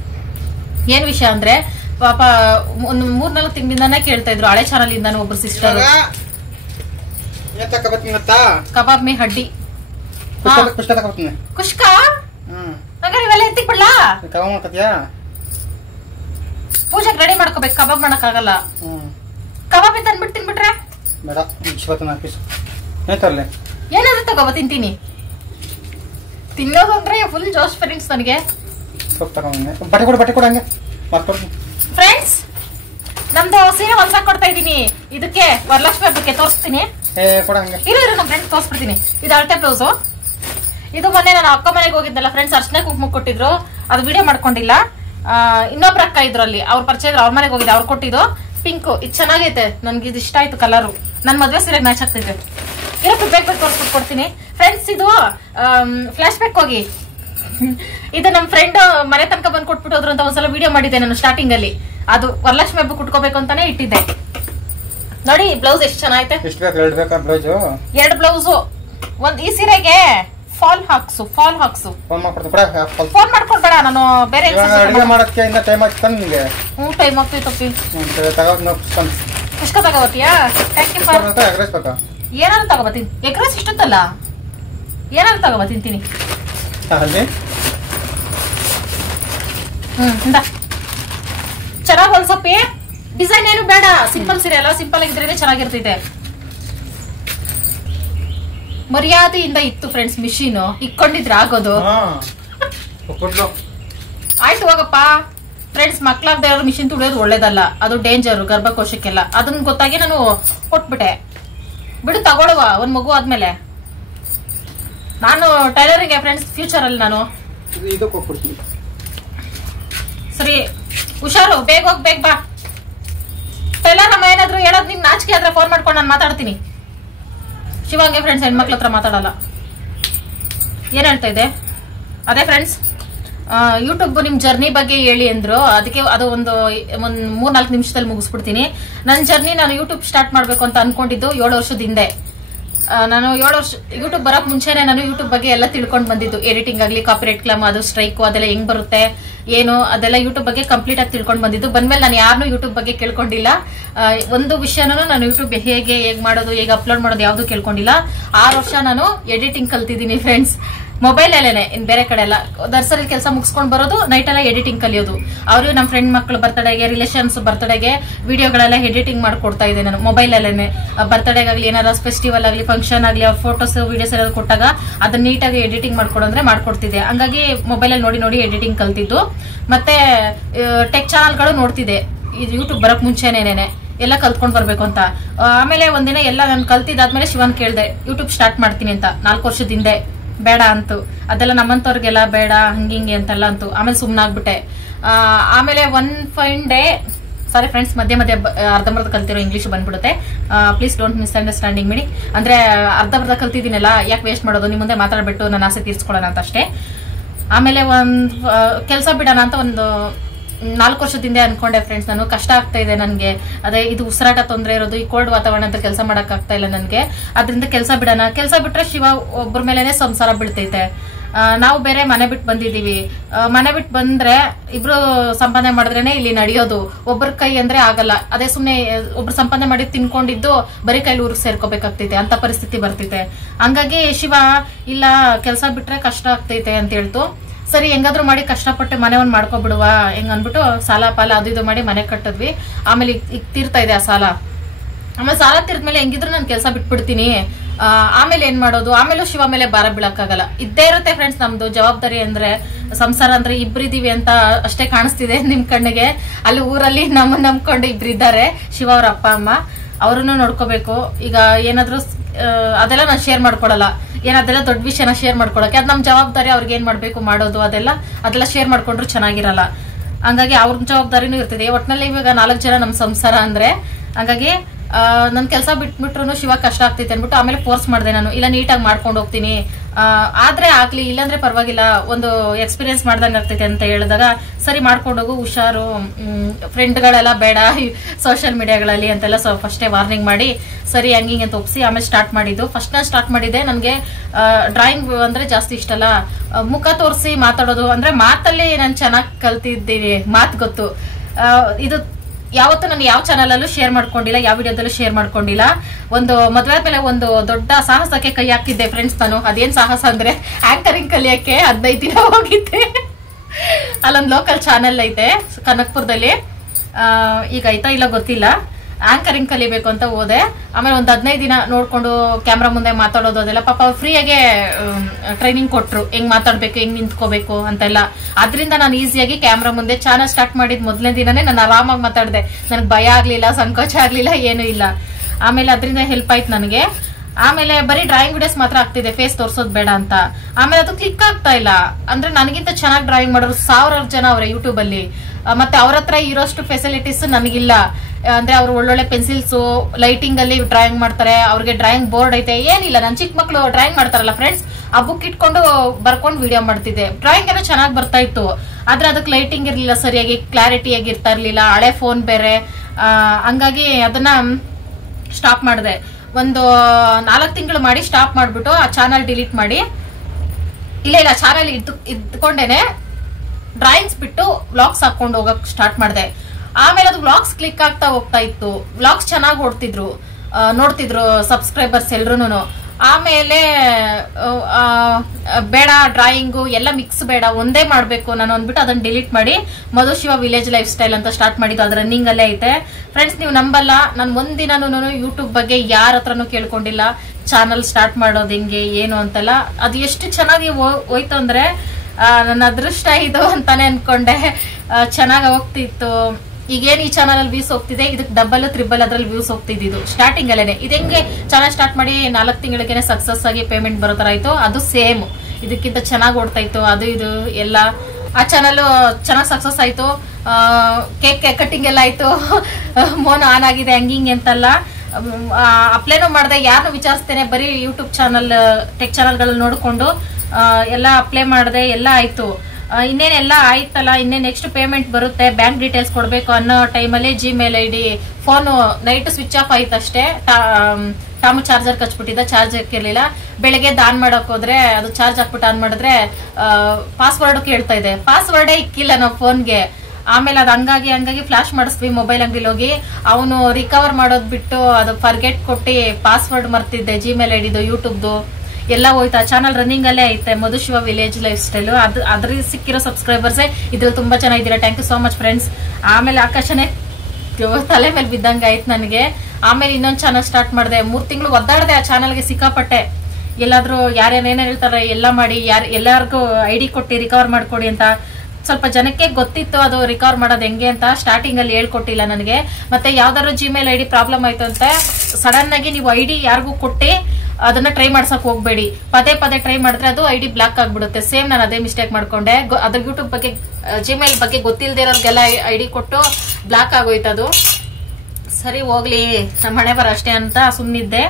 ಏನ್ ವಿಷಯ ಅಂದ್ರೆ ಪಾಪ ಒಂದು 3-4 ತಿಂಗಳಿಂದಾನೇ ಕೇಳ್ತಾ ಇದ್ರು ಹಳೆ ಚಾನಲ್ ಇಂದಾನು ಒಬ್ರು ಸಿಸ್ಟರ್ ಕಬಾಬ್ ಮೇ ಹಡ್ಡಿ ಕುಷ್ಕ ಇವೆಲ್ಲ ಎತ್ತಿಕ್ ಬಿಡ್ಲಾ ಪೂಜೆಗೆ ರೆಡಿ ಮಾಡ್ಕೋಬೇಕು. ಕಬಾಬ್ ಮಾಡಕ್ ಆಗಲ್ಲ. ಕಬಾಬ್ ತಂದ್ಬಿಟ್ಟು ತಿನ್ಬಿಟ್ರೆ ಏನಾದ್ರು ತಗೋಬ ತಿಂತೀನಿ. ತಿನ್ನೋದು ಅಂದ್ರೆ ಫುಲ್ ಜೋಶ್ ಫ್ರೆಂಡ್ಸ್ ನನಗೆ. ಫ್ರೆಂಡ್ಸ್ ನಮ್ದು ಸೀರೆ ಹೊಲ್ಸಾಕ್ ಕೊಡ್ತಾ ಇದೀನಿ. ಇದಕ್ಕೆ ವರಲಕ್ಷ್ಮಿ ಹಬ್ಬಕ್ಕೆ ತೋರಿಸ್ತೀನಿ. ಇರು ನಮ್ ಫ್ರೆಂಡ್ಸ್ ತೋರಿಸ್ಬಿಡ್ತೀನಿ. ಇದು ಅಳತೆ ಬ್ಲೌಸು. ಇದು ಮೊನ್ನೆ ನಾನು ಅಕ್ಕ ಮನೆಗೆ ಹೋಗಿದ್ದಲ್ಲ ಫ್ರೆಂಡ್ಸ್, ಅರ್ಶನ ಕುಂಕುಮ ಕೊಟ್ಟಿದ್ರು. ಅದು ವಿಡಿಯೋ ಮಾಡ್ಕೊಂಡಿಲ್ಲ. ಇನ್ನೊಬ್ರ ಅಕ್ಕ ಇದ್ರು ಅಲ್ಲಿ, ಅವ್ರ ಪರಿಚಯ ಇದ್ರು, ಅವ್ರ ಮನೆಗೆ ಹೋಗಿದ್ದೆ. ಅವ್ರು ಕೊಟ್ಟಿದ್ದು ಪಿಂಕ್. ಇದು ಚೆನ್ನಾಗೈತೆ, ನನ್ಗೆ ಇದು ಇಷ್ಟ ಆಯ್ತು ಕಲರು. ನನ್ ಮದ್ವೆ ಸೀರೆಗೆ ಮ್ಯಾಚ್ ಆಗ್ತೈತೆ. ಇರಕ್ಕೆ ಬೇಗ ತೋರಿಸ್ಬಿಟ್ಟು ಕೊಡ್ತೀನಿ ಫ್ರೆಂಡ್ಸ್. ಇದು ಫ್ಲಾಶ್ ಬ್ಯಾಕ್ ಹೋಗಿ ಇದು ನಮ್ ಫ್ರೆಂಡ್ ಮನೆ ತನಕ ಬಂದು ಕೊಟ್ಬಿಟ್ಟು ಹೋದ್ರು ಅಂತ ಒಂದ್ಸಲ ವಿಡಿಯೋ ಮಾಡಿದ್ದೆ ನಾನು ಸ್ಟಾರ್ಟಿಂಗ್ ಅಲ್ಲಿ. ಅದು ವರಲಕ್ಷ್ಮಿ ಹಬ್ಬ ಕುಟ್ಕೋಬೇಕು ಅಂತಾನೆ ಇಟ್ಟಿದ್ದೆ. ನೋಡಿ ಬ್ಲೌಸ್ ಎಷ್ಟು ಚೆನ್ನಾಗೈತೆ. 2 ಬ್ಲೌಸು. ಈ ಸೀರೆಗೆ ಫಾಲ್ ಹಾಕ್ಸು ಫೋನ್ ಮಾಡ್ಕೊಡ್ಬೇಡ. ನಾನು ಬೇರೆ ಟೈಮ್ ಆಗ್ತೈತಪ್ಪಿ. ಕುಷ್ಕ ತಗೋಬತ್ತೀಯಾ? Thank you for. ಏನಾದ್ರು ತಗೋಬತ್ತೀನಿ. ಎಗ್ರೆಸ್ ಇಷ್ಟೊತ್ತಲ್ಲ ಏನಾದ್ರು ತಗೋಬ ತಿಂತೀನಿ. ಚೆನ್ನಾಗ್ ಹೊಲ್ಸಪ್ಪಿ. ಡಿಸೈನ್ ಏನು ಬೇಡ, ಸಿಂಪಲ್ ಸೀರೆ ಅಲ್ಲ, ಸಿಂಪಲ್ ಆಗಿದ್ರೆ ಚೆನ್ನಾಗಿರ್ತೈತೆ. ಮರ್ಯಾದೆಯಿಂದ ಇತ್ತು ಫ್ರೆಂಡ್ಸ್ ಮಿಷಿನ್. ಇಕ್ಕೊಂಡಿದ್ರೆ ಆಗೋದು. ಆಯ್ತು ಹೋಗಪ್ಪ ಫ್ರೆಂಡ್ಸ್. ಮಕ್ಳಾಗ್ದೇ ಇರೋ ಮಿಷಿನ್ ತುಳಿಯೋದು ಒಳ್ಳೇದಲ್ಲ, ಅದು ಡೇಂಜರ್ ಗರ್ಭಕೋಶಕ್ಕೆಲ್ಲ. ಅದನ್ನ ಗೊತ್ತಾಗಿ ನಾನು ಕೊಟ್ಬಿಟ್ಟೆ. ಬಿಡು ತಗೊಳುವ ಒಂದ್ ಮಗು ಆದ್ಮೇಲೆ. ನಾನು ಟೈಲರಿಂಗ್ ಫ್ರೆಂಡ್ಸ್ ಫ್ಯೂಚರ್ ಅಲ್ಲಿ ನಾನು ಸರಿ ಹುಷಾರು. ಬೇಗ ಹೋಗ್ ಬೇಗ ಬಾ. ಟೈಲರ್ ಅಮ್ಮ ಏನಾದ್ರು ಹೇಳೋದ್ ನಿನ್ ನಾಚಿಕೆ ಆದ್ರೆ ಫೋನ್ ಮಾಡ್ಕೊಂಡು ನಾನು ಮಾತಾಡ್ತೀನಿ. ಶಿವಂಗೆ ಫ್ರೆಂಡ್ಸ್ ಹೆಣ್ಮಕ್ಳ ಹತ್ರ ಮಾತಾಡಲ್ಲ. ಏನ್ ಹೇಳ್ತಾ ಇದೆ ಅದೇ ಫ್ರೆಂಡ್ಸ್. ಯೂಟ್ಯೂಬ್ ನಿಮ್ ಜರ್ನಿ ಬಗ್ಗೆ ಹೇಳಿ ಅಂದ್ರು. ಅದಕ್ಕೆ ಅದು ಒಂದು 3-4 ನಿಮಿಷದಲ್ಲಿ ಮುಗಿಸ್ಬಿಡ್ತೀನಿ. ನನ್ನ ಜರ್ನಿ ನಾನು ಯೂಟ್ಯೂಬ್ ಸ್ಟಾರ್ಟ್ ಮಾಡ್ಬೇಕು ಅಂತ ಅನ್ಕೊಂಡಿದ್ದು 7 ವರ್ಷದ ಹಿಂದೆ. ನಾನು 7 ವರ್ಷ ಯೂಟ್ಯೂಬ್ ಬರಕ್ ಮುಂಚೆನೆ ನಾನು ಯೂಟ್ಯೂಬ್ ಬಗ್ಗೆ ಎಲ್ಲ ತಿಳ್ಕೊಂಡ್ ಬಂದಿದ್ದು. ಎಡಿಟಿಂಗ್ ಆಗ್ಲಿ, ಕಾಪಿರೈಟ್ ಕ್ಲೇಮ್, ಅದು ಸ್ಟ್ರೈಕ್, ಅದೆಲ್ಲ ಹೆಂಗ್ ಬರುತ್ತೆ ಏನು, ಅದೆಲ್ಲ ಯೂಟ್ಯೂಬ್ ಬಗ್ಗೆ ಕಂಪ್ಲೀಟ್ ಆಗಿ ತಿಳ್ಕೊಂಡ್ ಬಂದಿದ್ದು. ಬಂದ್ಮೇಲೆ ನಾನು ಯಾರನ್ನೂ ಯೂಟ್ಯೂಬ್ ಬಗ್ಗೆ ಕೇಳ್ಕೊಂಡಿಲ್ಲ. ಒಂದು ವಿಷಯನೂ ನಾನು ಯೂಟ್ಯೂಬ್ ಹೇಗೆ ಮಾಡೋದು, ಹೇಗೆ ಅಪ್ಲೋಡ್ ಮಾಡೋದು ಯಾವ್ದು ಕೇಳ್ಕೊಂಡಿಲ್ಲ. 6 ವರ್ಷ ನಾನು ಎಡಿಟಿಂಗ್ ಕಲ್ತಿದ್ದೀನಿ ಫ್ರೆಂಡ್ಸ್. ಮೊಬೈಲ್ ಅಲ್ಲೇನೆ, ಇನ್ ಬೇರೆ ಕಡೆ ಎಲ್ಲ. ನರ್ಸರಿ ಕೆಲಸ ಮುಗಿಸ್ಕೊಂಡ್ ಬರೋದು, ನೈಟ್ ಎಲ್ಲ ಎಡಿಟಿಂಗ್ ಕಲಿಯೋದು. ಅವರು ನಮ್ಮ ಫ್ರೆಂಡ್ ಮಕ್ಕಳು ಬರ್ತಡೆಗೆ, ರಿಲೇಷನ್ಸ್ ಬರ್ತಡೆಗೆ ವಿಡಿಯೋಗಳೆಲ್ಲ ಎಡಿಟಿಂಗ್ ಮಾಡ್ಕೊಡ್ತಾ ಇದ್ದೆ ನಾನು ಮೊಬೈಲ್ ಅಲ್ಲೇನೆ. ಬರ್ತ್ಡೇಗಾಗ್ಲಿ, ಏನಾರ ಫೆಸ್ಟಿವಲ್ ಆಗ್ಲಿ, ಫಂಕ್ಷನ್ ಆಗ್ಲಿ, ಫೋಟೋಸ್ ವಿಡಿಯೋಸ್ ಎಲ್ಲ ಕೊಟ್ಟಾಗ ಅದನ್ನ ನೀಟಾಗಿ ಎಡಿಟಿಂಗ್ ಮಾಡ್ಕೊಡು ಅಂದ್ರೆ ಮಾಡ್ಕೊಡ್ತಿದ್ದೆ. ಹಂಗಾಗಿ ಮೊಬೈಲ್ ಅಲ್ಲಿ ನೋಡಿ ಎಡಿಟಿಂಗ್ ಕಲ್ತಿದ್ದು. ಮತ್ತೆ ಟೆಕ್ ಚಾನಲ್ಗಳು ನೋಡ್ತಿದ್ದೆ ಯೂಟ್ಯೂಬ್ ಬರಕ್ ಮುಂಚೆನೇನೆ, ಎಲ್ಲ ಕಲ್ತ್ಕೊಂಡ್ ಬರ್ಬೇಕು ಅಂತ. ಆಮೇಲೆ ಒಂದಿನ ಎಲ್ಲ ನಾನು ಕಲ್ತಿದ್ದಾದ್ಮೇಲೆ ಶಿವನ್ ಕೇಳ್ದೆ ಯೂಟ್ಯೂಬ್ ಸ್ಟಾರ್ಟ್ ಮಾಡ್ತೀನಿ ಅಂತ. 4 ವರ್ಷದ ಹಿಂದೆ ಬೇಡ ಅಂತು. ಅದೆಲ್ಲ ನಮ್ಮಂತವ್ರಿಗೆಲ್ಲ ಬೇಡ ಹಂಗಿಂಗೆ ಅಂತೆಲ್ಲ ಅಂತು. ಆಮೇಲೆ ಸುಮ್ನಾಗ್ಬಿಟ್ಟೆ. ಆಮೇಲೆ one fine day, sorry friends, ಮಧ್ಯೆ ಅರ್ಧಂಬರ್ಧ ಕಲ್ತಿರೋ ಇಂಗ್ಲಿಷ್ ಬಂದ್ಬಿಡುತ್ತೆ. ಪ್ಲೀಸ್ ಡೋಂಟ್ ಮಿಸ್ಅಂಡರ್ಸ್ಟ್ಯಾಂಡಿಂಗ್ ಮಾಡಿ. ಅಂದ್ರೆ ಅರ್ಧಂಬರ್ಧ ಕಲ್ತಿದ್ದೀನಲ್ಲ, ಯಾಕೆ ವೇಸ್ಟ್ ಮಾಡೋದು, ನಿಮ್ ಮುಂದೆ ಮಾತಾಡ್ಬಿಟ್ಟು ನನ್ನ ಆಸೆ ತೀರ್ಸ್ಕೊಳ್ಳೋಣ ಅಂತ ಅಷ್ಟೇ. ಆಮೇಲೆ ಕೆಲಸ ಬಿಡೋಣ ಅಂತ ಒಂದು 4 ವರ್ಷದಿಂದ ಅನ್ಕೊಂಡೆ ಫ್ರೆಂಡ್ಸ್. ನಾನು ಕಷ್ಟ ಆಗ್ತಾ ಇದೆ ನನ್ಗೆ. ಅದೇ ಇದು ಉಸಿರಾಟ ತೊಂದರೆ ಇರೋದು, ಈ ಕೋಲ್ಡ್ ವಾತಾವರಣ ಅಂತ ಕೆಲಸ ಮಾಡಕ್ ಆಗ್ತಾ ಇಲ್ಲ ನನ್ಗೆ. ಅದರಿಂದ ಕೆಲಸ ಬಿಡೋಣ. ಕೆಲಸ ಬಿಟ್ರೆ ಶಿವ ಒಬ್ಬರ ಮೇಲೆನೆ ಸಂಸಾರ ಬೀಳ್ತೈತೆ. ನಾವು ಬೇರೆ ಮನೆ ಬಿಟ್ಟು ಬಂದಿದೀವಿ. ಮನೆ ಬಿಟ್ಟು ಬಂದ್ರೆ ಇಬ್ರು ಸಂಪಾದನೆ ಮಾಡಿದ್ರೇನೆ ಇಲ್ಲಿ ನಡೆಯೋದು. ಒಬ್ಬರ ಕೈ ಅಂದ್ರೆ ಆಗಲ್ಲ. ಅದೇ ಸುಮ್ನೆ ಒಬ್ರು ಸಂಪಾದನೆ ಮಾಡಿ ತಿನ್ಕೊಂಡಿದ್ದು ಬರೀ ಕೈಲಿ ಊರಿಗೆ ಸೇರ್ಕೋಬೇಕಾಗ್ತೈತೆ, ಅಂತ ಪರಿಸ್ಥಿತಿ ಬರ್ತೈತೆ. ಹಂಗಾಗಿ ಶಿವ ಇಲ್ಲ ಕೆಲಸ ಬಿಟ್ರೆ ಕಷ್ಟ ಆಗ್ತೈತೆ ಅಂತ ಹೇಳ್ತು. ಸರಿ ಹೆಂಗಾದ್ರು ಮಾಡಿ ಕಷ್ಟಪಟ್ಟು ಮನೆ ಒಂದ್ ಮಾಡ್ಕೊಬಿಡುವ ಹೆಂಗ್ ಅನ್ಬಿಟ್ಟು ಸಾಲ ಪಾಲ ಅದು ಇದು ಮಾಡಿ ಮನೆ ಕಟ್ಟಿದ್ವಿ. ಆಮೇಲೆ ಈಗ ತೀರ್ತಾ ಇದೆ ಆ ಸಾಲ. ಆಮೇಲೆ ಸಾಲ ತೀರ್ದ್ಮೇಲೆ ಹೆಂಗಿದ್ರು ನಾನು ಕೆಲಸ ಬಿಟ್ಬಿಡ್ತೀನಿ. ಆಮೇಲೆ ಏನ್ ಮಾಡೋದು? ಆಮೇಲೂ ಶಿವ ಮೇಲೆ ಭಾರ ಬೀಳಕ್ಕಾಗಲ್ಲ. ಇದ್ದೇ ಇರುತ್ತೆ ಫ್ರೆಂಡ್ಸ್ ನಮ್ದು ಜವಾಬ್ದಾರಿ. ಅಂದ್ರೆ ಸಂಸಾರ ಅಂದ್ರೆ ಇಬ್ರಿದೀವಿ ಅಂತ ಅಷ್ಟೇ ಕಾಣಿಸ್ತಿದೆ ನಿಮ್ ಕಣ್ಣಿಗೆ. ಅಲ್ಲಿ ಊರಲ್ಲಿ ನಮ್ಮನ್ನ ನಂಬ್ಕೊಂಡು ಇಬ್ರಿದ್ದಾರೆ, ಶಿವ ಅವ್ರ ಅಪ್ಪ ಅಮ್ಮ. ಅವ್ರನ್ನು ನೋಡ್ಕೋಬೇಕು. ಈಗ ಏನಾದ್ರು ಅದೆಲ್ಲ ನಾನು ಶೇರ್ ಮಾಡ್ಕೊಳಲ್ಲ, ಅದೆಲ್ಲ ದೊಡ್ಡ ವಿಷಯನ ಶೇರ್ ಮಾಡ್ಕೊಳಕ್ಕೆ ಅದ್ ನಮ್ ಜವಾಬ್ದಾರಿ. ಅವ್ರಿಗೆ ಏನ್ ಮಾಡ್ಬೇಕು ಮಾಡೋದು ಅದೆಲ್ಲ ಶೇರ್ ಮಾಡ್ಕೊಂಡ್ರು ಚೆನ್ನಾಗಿರಲ್ಲ. ಹಂಗಾಗಿ ಅವ್ರ ಜವಾಬ್ದಾರಿನೂ ಇರ್ತದೆ. ಒಟ್ನಲ್ಲಿ ಇವಾಗ 4 ಜನ ನಮ್ ಸಂಸಾರ ಅಂದ್ರೆ, ಹಂಗಾಗಿ ನನ್ ಕೆಲಸ ಬಿಟ್ಬಿಟ್ರು ಶಿವ ಕಷ್ಟ ಆಗ್ತೈತೆ ಅನ್ಬಿಟ್ಟು ಆಮೇಲೆ ಫೋರ್ಸ್ ಮಾಡಿದೆ ನಾನು, ಇಲ್ಲ ನೀಟಾಗಿ ಮಾಡ್ಕೊಂಡು ಹೋಗ್ತೀನಿ, ಆದ್ರೆ ಆಗ್ಲಿ, ಇಲ್ಲಾಂದ್ರೆ ಪರವಾಗಿಲ್ಲ, ಒಂದು ಎಕ್ಸ್ಪೀರಿಯನ್ಸ್ ಮಾಡ್ದಂಗ ಆಗ್ತೈತೆ ಅಂತ ಹೇಳಿದಾಗ ಸರಿ ಮಾಡ್ಕೊಂಡೋಗು, ಹುಷಾರು, ಫ್ರೆಂಡ್ಗಳೆಲ್ಲ ಬೇಡ ಸೋಷಿಯಲ್ ಮೀಡಿಯಾಗಳಲ್ಲಿ ಅಂತೆಲ್ಲ ಫಸ್ಟೇ ವಾರ್ನಿಂಗ್ ಮಾಡಿ ಸರಿ ಹಂಗಿಂಗ್ ಅಂತ ಒಪ್ಸಿ ಆಮೇಲೆ ಸ್ಟಾರ್ಟ್ ಮಾಡಿದ್ದು. ಫಸ್ಟ್ ನಾನು ಸ್ಟಾರ್ಟ್ ಮಾಡಿದ್ದೆ. ನನ್ಗೆ ಡ್ರಾಯಿಂಗ್ ಅಂದ್ರೆ ಜಾಸ್ತಿ ಇಷ್ಟ ಅಲ್ಲ, ಮುಖ ತೋರಿಸಿ ಮಾತಾಡೋದು ಅಂದ್ರೆ ಮಾತಲ್ಲಿ ನಾನು ಚೆನ್ನಾಗಿ ಕಲ್ತಿದ್ದೀನಿ, ಮಾತು ಗೊತ್ತು. ಇದು ಯಾವತ್ತೂ ನಾನು ಯಾವ ಚಾನಲ್ ಅಲ್ಲೂ ಶೇರ್ ಮಾಡ್ಕೊಂಡಿಲ್ಲ, ಯಾವ ವಿಡಿಯೋದಲ್ಲೂ ಶೇರ್ ಮಾಡ್ಕೊಂಡಿಲ್ಲ. ಒಂದು ಮದ್ವೆ ಆದ್ಮೇಲೆ ಒಂದು ದೊಡ್ಡ ಸಾಹಸಕ್ಕೆ ಕೈ ಹಾಕಿದ್ದೆ ಫ್ರೆಂಡ್ಸ್ ನಾನು. ಅದೇನ್ ಸಾಹಸ ಅಂದ್ರೆ ಆಂಕರಿಂಗ್ ಕಲಿಯಕ್ಕೆ 15 ದಿನ ಹೋಗಿದ್ದೆ. ಅಲ್ಲೊಂದು ಲೋಕಲ್ ಚಾನೆಲ್ ಐತೆ ಕನಕ್ಪುರದಲ್ಲಿ, ಈಗ ಐತಾ ಇಲ್ಲ ಗೊತ್ತಿಲ್ಲ. ಆಂಕರಿಂಗ್ ಕಲಿಬೇಕು ಅಂತ ಹೋದೆ. ಆಮೇಲೆ ಒಂದು 15 ದಿನ ನೋಡ್ಕೊಂಡು ಕ್ಯಾಮ್ರಾ ಮುಂದೆ ಮಾತಾಡೋದು ಅದೆಲ್ಲ ಪಾಪ ಅವ್ರು ಫ್ರೀಯಾಗೆ ಟ್ರೈನಿಂಗ್ ಕೊಟ್ರು, ಹೆಂಗ್ ಮಾತಾಡ್ಬೇಕು, ಹೆಂಗ್ ನಿಂತ್ಕೋಬೇಕು ಅಂತೆಲ್ಲ. ಅದ್ರಿಂದ ನಾನು ಈಸಿಯಾಗಿ ಕ್ಯಾಮ್ರಾ ಮುಂದೆ ಚಾನಲ್ ಸ್ಟಾರ್ಟ್ ಮಾಡಿದ್ ಮೊದಲನೇ ದಿನನೇ ನಾನು ಆರಾಮಾಗಿ ಮಾತಾಡಿದೆ. ನನಗೆ ಭಯ ಆಗ್ಲಿಲ್ಲ, ಸಂಕೋಚ ಆಗ್ಲಿಲ್ಲ, ಏನೂ ಇಲ್ಲ. ಆಮೇಲೆ ಅದರಿಂದ ಹೆಲ್ಪ್ ಆಯ್ತು ನನಗೆ. ಆಮೇಲೆ ಬರೀ ಡ್ರಾಯಿಂಗ್ ವಿಡಿಯೋಸ್ ಮಾತ್ರ ಆಗ್ತಿದೆ, ಫೇಸ್ ತೋರ್ಸೋದ್ ಬೇಡ ಅಂತ. ಆಮೇಲೆ ಅದು ಕ್ಲಿಕ್ ಆಗ್ತಾ ಇಲ್ಲ. ಅಂದ್ರೆ ನನಗಿಂತ ಚೆನ್ನಾಗಿ ಡ್ರಾಯಿಂಗ್ ಮಾಡೋರು 1000 ಜನ ಅವ್ರೆ ಯೂಟ್ಯೂಬ್ ಅಲ್ಲಿ. ಮತ್ತೆ ಅವ್ರ ಹತ್ರ ಇರೋಷ್ಟು ಫೆಸಿಲಿಟೀಸ್ ನನಗಿಲ್ಲ. ಅಂದ್ರೆ ಅವ್ರು ಒಳ್ಳೊಳ್ಳೆ ಪೆನ್ಸಿಲ್ಸ್, ಲೈಟಿಂಗ್ ಅಲ್ಲಿ ಡ್ರಾಯಿಂಗ್ ಮಾಡ್ತಾರೆ, ಅವ್ರಿಗೆ ಡ್ರಾಯಿಂಗ್ ಬೋರ್ಡ್ ಐತೆ, ಏನಿಲ್ಲ. ನನ್ ಚಿಕ್ಕ ಮಕ್ಳು ಡ್ರಾಯಿಂಗ್ ಮಾಡ್ತಾರಲ್ಲ ಫ್ರೆಂಡ್ಸ್, ಆ ಬುಕ್ ಇಟ್ಕೊಂಡು ಬರ್ಕೊಂಡು ವಿಡಿಯೋ ಮಾಡ್ತಿದ್ದೆ. ಡ್ರಾಯಿಂಗ್ ಏನೋ ಚೆನ್ನಾಗಿ ಬರ್ತಾ ಇತ್ತು, ಆದ್ರೆ ಅದಕ್ಕೆ ಲೈಟಿಂಗ್ ಇರ್ಲಿಲ್ಲ, ಸರಿಯಾಗಿ ಕ್ಲಾರಿಟಿಯಾಗಿ ಇರ್ತಾ ಇರ್ಲಿಲ್ಲ, ಹಳೆ ಫೋನ್ ಬೇರೆ. ಹಂಗಾಗಿ ಅದನ್ನ ಸ್ಟಾಪ್ ಮಾಡಿದೆ. ಒಂದು 4 ತಿಂಗಳು ಮಾಡಿ ಸ್ಟಾಪ್ ಮಾಡ್ಬಿಟ್ಟು ಆ ಚಾನಲ್ ಡಿಲೀಟ್ ಮಾಡಿ, ಇಲ್ಲ ಚಾನಲ್ ಇದ್ಕೊಂಡೇನೆ ಡ್ರಾಯಿಂಗ್ಸ್ ಬಿಟ್ಟು ವ್ಲಾಗ್ಸ್ ಹಾಕೊಂಡು ಹೋಗಕ್ ಸ್ಟಾರ್ಟ್ ಮಾಡಿದೆ. ಆಮೇಲೆ ಅದು ವ್ಲಾಗ್ಸ್ ಕ್ಲಿಕ್ ಆಗ್ತಾ ಹೋಗ್ತಾ ಇತ್ತು, ವ್ಲಾಗ್ಸ್ ಚೆನ್ನಾಗಿ ನೋಡ್ತಿದ್ರು ಸಬ್ಸ್ಕ್ರೈಬರ್ಸ್ ಎಲ್ರು. ಆಮೇಲೆ ಬೇಡ ಡ್ರಾಯಿಂಗು ಎಲ್ಲ ಮಿಕ್ಸ್ ಬೇಡ, ಒಂದೇ ಮಾಡ್ಬೇಕು ನಾನು ಅಂದ್ಬಿಟ್ಟು ಅದನ್ನ ಡಿಲೀಟ್ ಮಾಡಿ ಮಧು ಶಿವ ವಿಲೇಜ್ ಲೈಫ್ ಸ್ಟೈಲ್ ಅಂತ ಸ್ಟಾರ್ಟ್ ಮಾಡಿದ್ದು. ಅದು ರನ್ನಿಂಗ್ ಅಲ್ಲೇ ಐತೆ ಫ್ರೆಂಡ್ಸ್. ನೀವು ನಂಬಲ್ಲ, ನಾನು ಒಂದಿನೂ ಯೂಟ್ಯೂಬ್ ಬಗ್ಗೆ ಯಾರ ಹತ್ರನೂ ಕೇಳ್ಕೊಂಡಿಲ್ಲ, ಚಾನಲ್ ಸ್ಟಾರ್ಟ್ ಮಾಡೋದು ಹೆಂಗೆ ಏನು ಅಂತೆಲ್ಲ. ಅದು ಎಷ್ಟು ಚೆನ್ನಾಗಿ ಹೋಯ್ತು ಅಂದ್ರೆ ನನ್ನ ಅದೃಷ್ಟ ಇದು ಅಂತಾನೆ ಅನ್ಕೊಂಡೆ. ಚೆನ್ನಾಗಿ ಹೋಗ್ತಿತ್ತು. ಈಗೇನ್ ಈ ಚಾನಲ್ ಅಲ್ಲಿ ವ್ಯೂಸ್ ಹೋಗ್ತಿದೆ, ಇದಕ್ಕೆ ಡಬಲ್ ತ್ರಿಬಲ್ ಅದ್ರಲ್ಲಿ ವ್ಯೂಸ್ ಹೋಗ್ತಿದ್ದು ಸ್ಟಾರ್ಟಿಂಗ್ ಅಲ್ಲೇನೆ. ಇದೆಂಗೆ ಚಾನಲ್ ಸ್ಟಾರ್ಟ್ ಮಾಡಿ 4 ತಿಂಗಳಿಗೆ ಸಕ್ಸಸ್ ಆಗಿ ಪೇಮೆಂಟ್ ಬರೋ ತರ ಆಯ್ತು, ಅದು ಸೇಮ್ ಇದಕ್ಕಿಂತ ಚೆನ್ನಾಗಿ ಓಡ್ತಾ ಇತ್ತು. ಅದು ಇದು ಎಲ್ಲ ಆ ಚಾನಲ್ ಚೆನ್ನಾಗಿ ಸಕ್ಸಸ್ ಆಯ್ತು. ಕೇಕ್ ಕಟ್ಟಿಂಗ್ ಎಲ್ಲ ಆಯ್ತು, ಮೋನ್ ಆನ್ ಆಗಿದೆ, ಹಂಗಿಂಗ್ ಎಂತಲ್ಲ. ಅಪ್ಲೈನೂ ಮಾಡಿದೆ, ಯಾರನ್ನು ವಿಚಾರಿಸ್ತೇನೆ, ಬರೀ ಯೂಟ್ಯೂಬ್ ಚಾನಲ್ ಟೆಕ್ ಚಾನಲ್ಗಳಲ್ಲಿ ನೋಡ್ಕೊಂಡು ಎಲ್ಲ ಅಪ್ಲೈ ಮಾಡಿದೆ, ಎಲ್ಲ ಆಯ್ತು. ಇನ್ನೇನೆಲ್ಲ ಆಯ್ತಲ್ಲ, ಇನ್ನೇನು ನೆಕ್ಸ್ಟ್ ಪೇಮೆಂಟ್ ಬರುತ್ತೆ, ಬ್ಯಾಂಕ್ ಡೀಟೇಲ್ಸ್ ಕೊಡ್ಬೇಕು ಅನ್ನೋ ಟೈಮಲ್ಲಿ Gmail ID phone night switch off ಆಯ್ತು ಅಷ್ಟೇ. ತಾಮು ಚಾರ್ಜರ್ ಕಚ್ಬಿಟ್ಟಿದ್ದ, ಚಾರ್ಜ್ ಹಾಕಿರ್ಲಿಲ್ಲ. ಬೆಳಗ್ಗೆ ಆನ್ ಮಾಡಕ್ ಹೋದ್ರೆ ಅದು ಚಾರ್ಜ್ ಹಾಕ್ಬಿಟ್ಟು ಆನ್ ಮಾಡಿದ್ರೆ ಪಾಸ್ವರ್ಡ್ ಕೇಳ್ತಾ ಇದೆ, ಪಾಸ್ವರ್ಡೇ ಇಕ್ಕಿಲ್ಲ ನಾವು ಫೋನ್ಗೆ. ಆಮೇಲೆ ಅದು ಹಂಗಾಗಿ ಫ್ಲಾಶ್ ಮಾಡಿಸ್ವಿ ಮೊಬೈಲ್ ಅಂಗಡಿಲಿ ಹೋಗಿ. ಅವನು ರಿಕವರ್ ಮಾಡೋದ್ ಬಿಟ್ಟು ಅದು ಫರ್ಗೆಟ್ ಕೊಟ್ಟಿ ಪಾಸ್ವರ್ಡ್ ಮರ್ತಿದ್ದೆ, ಜಿಮೇಲ್ ID ಯೂಟ್ಯೂಬ್ದು ಎಲ್ಲ ಹೋಯ್ತು. ಆ ಚಾನಲ್ ರನ್ನಿಂಗ್ ಅಲ್ಲೇ ಐತೆ, Madhu Shiva village lifestyle. ಅದ್ರ ಸಿಕ್ಕಿರೋ ಸಬ್ಸ್ಕ್ರೈಬರ್ಸೇ ಇದ್ರಲ್ಲಿ ತುಂಬಾ ಚೆನ್ನಾಗಿದ್ದೀರಾ, thank you so much friends. ಆಮೇಲೆ ಆಕಾಶನೇ ತಲೆ ಮೇಲೆ ಬಿದ್ದಂಗ ಆಯ್ತು ನನಗೆ. ಆಮೇಲೆ ಇನ್ನೊಂದು ಚಾನಲ್ ಸ್ಟಾರ್ಟ್ ಮಾಡಿದೆ. 3 ತಿಂಗಳು ಒದ್ದಾಡದೆ ಆ ಚಾನಲ್ಗೆ ಸಿಕ್ಕಾಪಟ್ಟೆ. ಎಲ್ಲಾದ್ರೂ ಯಾರೇನೇನ್ ಹೇಳ್ತಾರೆ ಎಲ್ಲ ಮಾಡಿ, ಎಲ್ಲಾರ್ಗು ID ಕೊಟ್ಟಿ ರಿಕವರ್ ಮಾಡ್ಕೊಡಿ ಅಂತ. ಸ್ವಲ್ಪ ಜನಕ್ಕೆ ಗೊತ್ತಿತ್ತು ಅದು ರಿಕವರ್ ಮಾಡೋದು ಹೆಂಗೆ ಅಂತ, ಸ್ಟಾರ್ಟಿಂಗ್ ಅಲ್ಲಿ ಹೇಳ್ಕೊಟ್ಟಿಲ್ಲ ನನಗೆ. ಮತ್ತೆ ಯಾವ್ದಾದ್ರು ಜಿಮೇಲ್ ID ಪ್ರಾಬ್ಲಮ್ ಆಯ್ತು ಅಂತ ಸಡನ್ ಆಗಿ ನೀವು ID ಯಾರಿಗೂ ಕೊಟ್ಟಿ ಅದನ್ನ ಟ್ರೈ ಮಾಡ್ಸಕ್ ಹೋಗ್ಬೇಡಿ. ಪದೇ ಟ್ರೈ ಮಾಡಿದ್ರೆ ಅದು ID ಬ್ಲಾಕ್ ಆಗ್ಬಿಡುತ್ತೆ. ಸೇಮ್ ನಾನು ಅದೇ ಮಿಸ್ಟೇಕ್ ಮಾಡ್ಕೊಂಡೆ. ಅದ್ರ ಯೂಟ್ಯೂಬ್ ಬಗ್ಗೆ ಜಿಮೇಲ್ ಬಗ್ಗೆ ಗೊತ್ತಿಲ್ಲದೆ ಇರೋರ್ಗೆಲ್ಲ ID ಕೊಟ್ಟು ಬ್ಲಾಕ್ ಆಗೋಯ್ತು ಅದು. ಸರಿ ಹೋಗ್ಲಿ, ನಮ್ಮ ಹಣೆ ಬರ ಅಷ್ಟೇ ಅಂತ ಸುಮ್ನಿದ್ದೆ.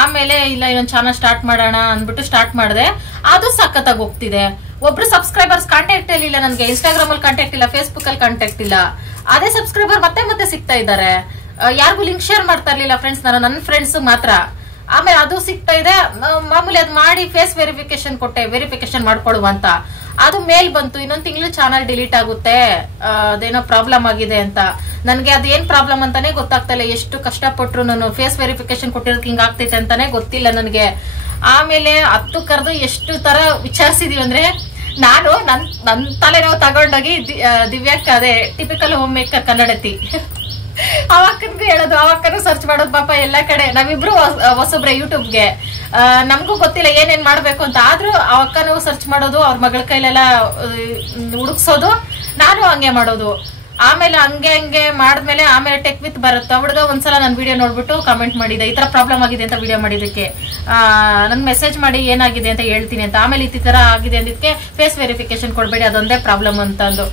ಆಮೇಲೆ ಇಲ್ಲ ಇನ್ನೊಂದು ಚಾನಲ್ ಸ್ಟಾರ್ಟ್ ಮಾಡೋಣ ಅಂದ್ಬಿಟ್ಟು ಸ್ಟಾರ್ಟ್ ಮಾಡಿದೆ. ಅದು ಸಖತ್ತಾಗಿ ಹೋಗ್ತಿದೆ. ಒಬ್ರು ಸಬ್ಸ್ಕ್ರೈಬರ್ಸ್ ಕಾಂಟ್ಯಾಕ್ಟ್ ಇಲ್ಲ ನನಗೆ, ಇನ್ಸ್ಟಾಗ್ರಾಮ್ ಅಲ್ಲಿ ಕಾಂಟ್ಯಾಕ್ಟ್ ಇಲ್ಲ, ಫೇಸ್ಬುಕ್ ಅಲ್ಲಿ ಕಾಂಟ್ಯಾಕ್ಟ್ ಇಲ್ಲ. ಅದೇ ಸಬ್ಸ್ಕ್ರೈಬರ್ ಮತ್ತೆ ಸಿಗ್ತಾ ಇದ್ದಾರೆ. ಯಾರಿಗೂ ಲಿಂಕ್ ಶೇರ್ ಮಾಡ್ತಾ ಇರ್ಲಿಲ್ಲ ಫ್ರೆಂಡ್ಸ್, ನಾನು ನನ್ನ ಫ್ರೆಂಡ್ಸ್ ಮಾತ್ರ. ಆಮೇಲೆ ಅದು ಸಿಗ್ತಾ ಇದೆ. ಮಾಮೂಲಿ ಅದು ಮಾಡಿ ಫೇಸ್ ವೆರಿಫಿಕೇಶನ್ ಕೊಟ್ಟೆ, ವೆರಿಫಿಕೇಶನ್ ಮಾಡ್ಕೊಡುವಂತ. ಅದು ಮೇಲ್ ಬಂತು, ಇನ್ನೊಂದು ತಿಂಗಳು ಚಾನಲ್ ಡಿಲೀಟ್ ಆಗುತ್ತೆ, ಅದೇನೋ ಪ್ರಾಬ್ಲಮ್ ಆಗಿದೆ ಅಂತ. ನನ್ಗೆ ಅದೇನ್ ಪ್ರಾಬ್ಲಮ್ ಅಂತಾನೆ ಗೊತ್ತಾಗ್ತಾ ಇಲ್ಲ. ಎಷ್ಟು ಕಷ್ಟಪಟ್ರು ನಾನು ಫೇಸ್ ವೆರಿಫಿಕೇಶನ್ ಕೊಟ್ಟಿರೋದಕ್ಕೆ ಹಿಂಗ್ ಆಗ್ತೈತೆ ಅಂತಾನೆ ಗೊತ್ತಿಲ್ಲ ನನಗೆ. ಆಮೇಲೆ ಹತ್ತು ಕರೆದು ಎಷ್ಟು ತರ ವಿಚಾರಿಸಿದೀವಿ ಅಂದ್ರೆ, ನಾನು ನನ್ ತಲೆನೋವು ತಗೊಂಡೋಗಿ ದಿವ್ಯಾಕ್ಕ, ಅದೇ ಟಿಪಿಕಲ್ ಹೋಮ್ ಮೇಕರ್ ಕನ್ನಡತಿ, ಅವಕ್ಕನ್ಗೂ ಹೇಳೋದು, ಅವಕ್ಕನು ಸರ್ಚ್ ಮಾಡೋದು ಪಾಪ ಎಲ್ಲ ಕಡೆ. ನಾವಿಬ್ರು ಹೊಸಬ್ರೆ ಯೂಟ್ಯೂಬ್ಗೆ, ನಮಗೂ ಗೊತ್ತಿಲ್ಲ ಏನೇನ್ ಮಾಡ್ಬೇಕು ಅಂತ. ಆದ್ರೂ ಅವಕ್ಕನು ಸರ್ಚ್ ಮಾಡೋದು, ಅವ್ರ ಮಗಳ ಕೈಲೆಲ್ಲ ಹುಡುಕ್ಸೋದು, ನಾನು ಹಂಗೆ ಮಾಡೋದು. ಆಮೇಲೆ ಹಂಗೆ ಮಾಡಿದ್ಮೇಲೆ ಆಮೇಲೆ ಟೆಕ್ ವಿತ್ ಬರುತ್ತೆ. ಹುಡುಗ ಒಂದ್ಸಲ ನನ್ನ ವಿಡಿಯೋ ನೋಡ್ಬಿಟ್ಟು ಕಮೆಂಟ್ ಮಾಡಿದೆ, ಈ ತರ ಪ್ರಾಬ್ಲಮ್ ಆಗಿದೆ ಅಂತ ವಿಡಿಯೋ ಮಾಡಿದಕ್ಕೆ ನನ್ ಮೆಸೇಜ್ ಮಾಡಿ ಏನಾಗಿದೆ ಅಂತ ಹೇಳ್ತೀನಿ ಅಂತ. ಆಮೇಲೆ ಈ ತರ ಆಗಿದೆ ಅಂದಿದ್ಕೆ ಫೇಸ್ ವೆರಿಫಿಕೇಶನ್ ಕೊಡ್ಬೇಡಿ, ಅದೊಂದೇ ಪ್ರಾಬ್ಲಮ್ ಅಂತ ಅಂದು.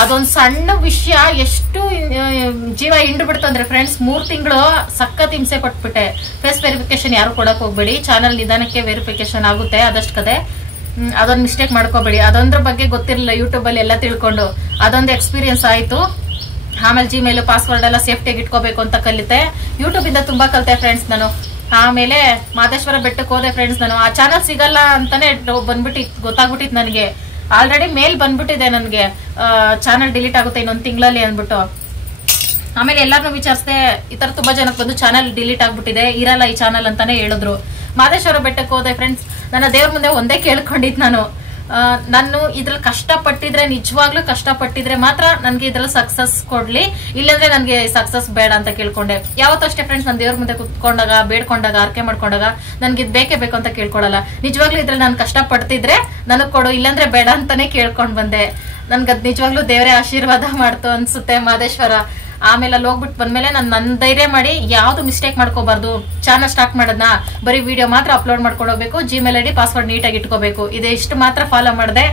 ಅದೊಂದ್ ಸಣ್ಣ ವಿಷಯ ಎಷ್ಟು ಜೀವ ಹಿಂಡು ಬಿಡ್ತು ಅಂದ್ರೆ ಫ್ರೆಂಡ್ಸ್, 3 ತಿಂಗಳು ಸಖತ್ ಹಿಂಸೆ ಕೊಟ್ಬಿಟ್ಟೆ. ಫೇಸ್ ವೆರಿಫಿಕೇಶನ್ ಯಾರು ಕೊಡಕ್ ಹೋಗ್ಬೇಡಿ, ಚಾನಲ್ ನಿಧಾನಕ್ಕೆ ವೆರಿಫಿಕೇಶನ್ ಆಗುತ್ತೆ ಅದಷ್ಟು ಕದೆ. ಅದೊಂದು ಮಿಸ್ಟೇಕ್ ಮಾಡ್ಕೋಬೇಡಿ. ಅದೊಂದ್ರ ಬಗ್ಗೆ ಗೊತ್ತಿರಲಿಲ್ಲ, ಯೂಟ್ಯೂಬ್ ಅಲ್ಲಿ ಎಲ್ಲ ತಿಳ್ಕೊಂಡು ಅದೊಂದು ಎಕ್ಸ್ಪೀರಿಯನ್ಸ್ ಆಯ್ತು. ಆಮೇಲೆ ಜಿಮೇಲ್ ಪಾಸ್ವರ್ಡ್ ಎಲ್ಲ ಸೇಫ್ಟಿಯಾಗಿ ಇಟ್ಕೋಬೇಕು ಅಂತ ಕಲಿತೆ. ಯೂಟ್ಯೂಬ್ ಇಂದ ತುಂಬಾ ಕಲಿತೆ ಫ್ರೆಂಡ್ಸ್ ನಾನು. ಆಮೇಲೆ ಮಾದೇಶ್ವರ ಬೆಟ್ಟಕ್ಕೆ ಹೋದೆ ಫ್ರೆಂಡ್ಸ್. ನಾನು ಆ ಚಾನಲ್ ಸಿಗಲ್ಲ ಅಂತಾನೆ ಬಂದ್ಬಿಟ್ಟಿತ್ತು, ಗೊತ್ತಾಗ್ಬಿಟ್ಟಿತ್ತು ನನಗೆ. ಆಲ್ರೆಡಿ ಮೇಲ್ ಬಂದ್ಬಿಟ್ಟಿದೆ ನನಗೆ, ಚಾನಲ್ ಡಿಲೀಟ್ ಆಗುತ್ತೆ ಇನ್ನೊಂದು ತಿಂಗಳಲ್ಲಿ ಅಂದ್ಬಿಟ್ಟು. ಆಮೇಲೆ ಎಲ್ಲಾರನ್ನೂ ವಿಚಾರಿಸಿದೆ, ಈ ತರ ತುಂಬಾ ಜನಕ್ಕೆ ಬಂದು ಚಾನಲ್ ಡಿಲೀಟ್ ಆಗ್ಬಿಟ್ಟಿದೆ, ಇರಲ್ಲ ಈ ಚಾನಲ್ ಅಂತಾನೆ ಹೇಳಿದ್ರು. ಮಾದೇಶ್ವರ ಬೆಟ್ಟಕ್ಕೆ ಹೋದೆ ಫ್ರೆಂಡ್ಸ್. ನನ್ನ ದೇವ್ರ ಮುಂದೆ ಒಂದೇ ಕೇಳ್ಕೊಂಡಿದ್ ನಾನು ಇದ್ರಲ್ಲಿ ಕಷ್ಟಪಟ್ಟಿದ್ರೆ, ನಿಜವಾಗ್ಲೂ ಕಷ್ಟಪಟ್ಟಿದ್ರೆ ಮಾತ್ರ ನನ್ಗೆ ಇದ್ರಲ್ಲಿ ಸಕ್ಸಸ್ ಕೊಡ್ಲಿ, ಇಲ್ಲಂದ್ರೆ ನನ್ಗೆ ಸಕ್ಸಸ್ ಬೇಡ ಅಂತ ಕೇಳ್ಕೊಂಡೆ. ಯಾವತ್ತಷ್ಟೇ ಫ್ರೆಂಡ್ಸ್, ನಾನು ದೇವ್ರ ಮುಂದೆ ಕುತ್ಕೊಂಡಾಗ, ಬೇಡ್ಕೊಂಡಾಗ, ಅರ್ಕೆ ಮಾಡ್ಕೊಂಡಾಗ ನನ್ಗೆ ಇದ್ ಬೇಕೇ ಬೇಕು ಅಂತ ಕೇಳ್ಕೊಳಲ್ಲ. ನಿಜವಾಗ್ಲೂ ಇದ್ರಲ್ಲಿ ನಾನು ಕಷ್ಟಪಡ್ತಿದ್ರೆ ನನಗ್ ಕೊಡು, ಇಲ್ಲಾಂದ್ರೆ ಬೇಡ ಅಂತಾನೆ ಕೇಳ್ಕೊಂಡ್ ಬಂದೆ. ನನ್ಗದ್ ನಿಜವಾಗ್ಲೂ ದೇವರೇ ಆಶೀರ್ವಾದ ಮಾಡ್ತು ಅನ್ಸುತ್ತೆ ಮಾದೇಶ್ವರ. ಆಮೇಲೆ ಅಲ್ಲಿ ಹೋಗ್ಬಿಟ್ಟು ಬಂದ್ಮೇಲೆ ನನ್ ಧೈರ್ಯ ಮಾಡಿ ಯಾವ್ದು ಮಿಸ್ಟೇಕ್ ಮಾಡ್ಕೋಬಾರ್ದು. ಚಾನಲ್ ಸ್ಟಾರ್ಟ್ ಮಾಡೋದನ್ನ ಬರೀ ವಿಡಿಯೋ ಮಾತ್ರ ಅಪ್ಲೋಡ್ ಮಾಡ್ಕೊಂಡು ಹೋಗ್ಬೇಕು, ಜಿಮೇಲ್ ಐಡಿ ಪಾಸ್ವರ್ಡ್ ನೀಟಾಗಿ ಇಟ್ಕೋಬೇಕು, ಇದೇ ಇಷ್ಟು ಮಾತ್ರ ಫಾಲೋ ಮಾಡಿದೆ.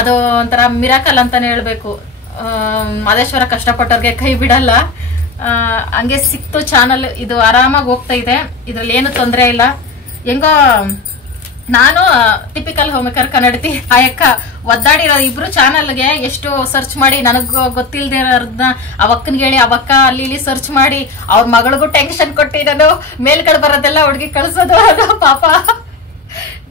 ಅದು ಒಂಥರ ಮಿರಾಕಲ್ ಅಂತಾನೆ ಹೇಳ್ಬೇಕು. ಮಾದೇಶ್ವರ ಕಷ್ಟಪಟ್ಟವ್ರಿಗೆ ಕೈ ಬಿಡಲ್ಲ. ಹಂಗೆ ಸಿಕ್ತು ಚಾನಲ್, ಇದು ಆರಾಮಾಗಿ ಹೋಗ್ತಾ ಇದೆ, ಇದ್ರಲ್ಲಿ ಏನು ತೊಂದರೆ ಇಲ್ಲ. ಹೆಂಗೋ ನಾನು ಟಿಪಿಕಲ್ ಹೋಮೇಕರ್ ಕನ್ನಡತಿ ಆಯಕ್ಕ ಒದ್ದಾಡಿರೋ ಇಬ್ರು ಚಾನಲ್ಗೆ ಎಷ್ಟು ಸರ್ಚ್ ಮಾಡಿ, ನನಗ್ ಗೊತ್ತಿಲ್ದೇ ಇರೋದನ್ನ ಅವಕ್ಕನ್ಗೆ ಹೇಳಿ, ಅವಕ್ಕ ಅಲ್ಲಿ ಇಲ್ಲಿ ಸರ್ಚ್ ಮಾಡಿ, ಅವ್ರ ಮಗಳಿಗೂ ಟೆನ್ಷನ್ ಕೊಟ್ಟಿ ನಾನು ಮೇಲ್ಗಡೆ ಬರೋದೆಲ್ಲ ಹುಡುಗಿ ಕಳ್ಸೋದು. ಪಾಪ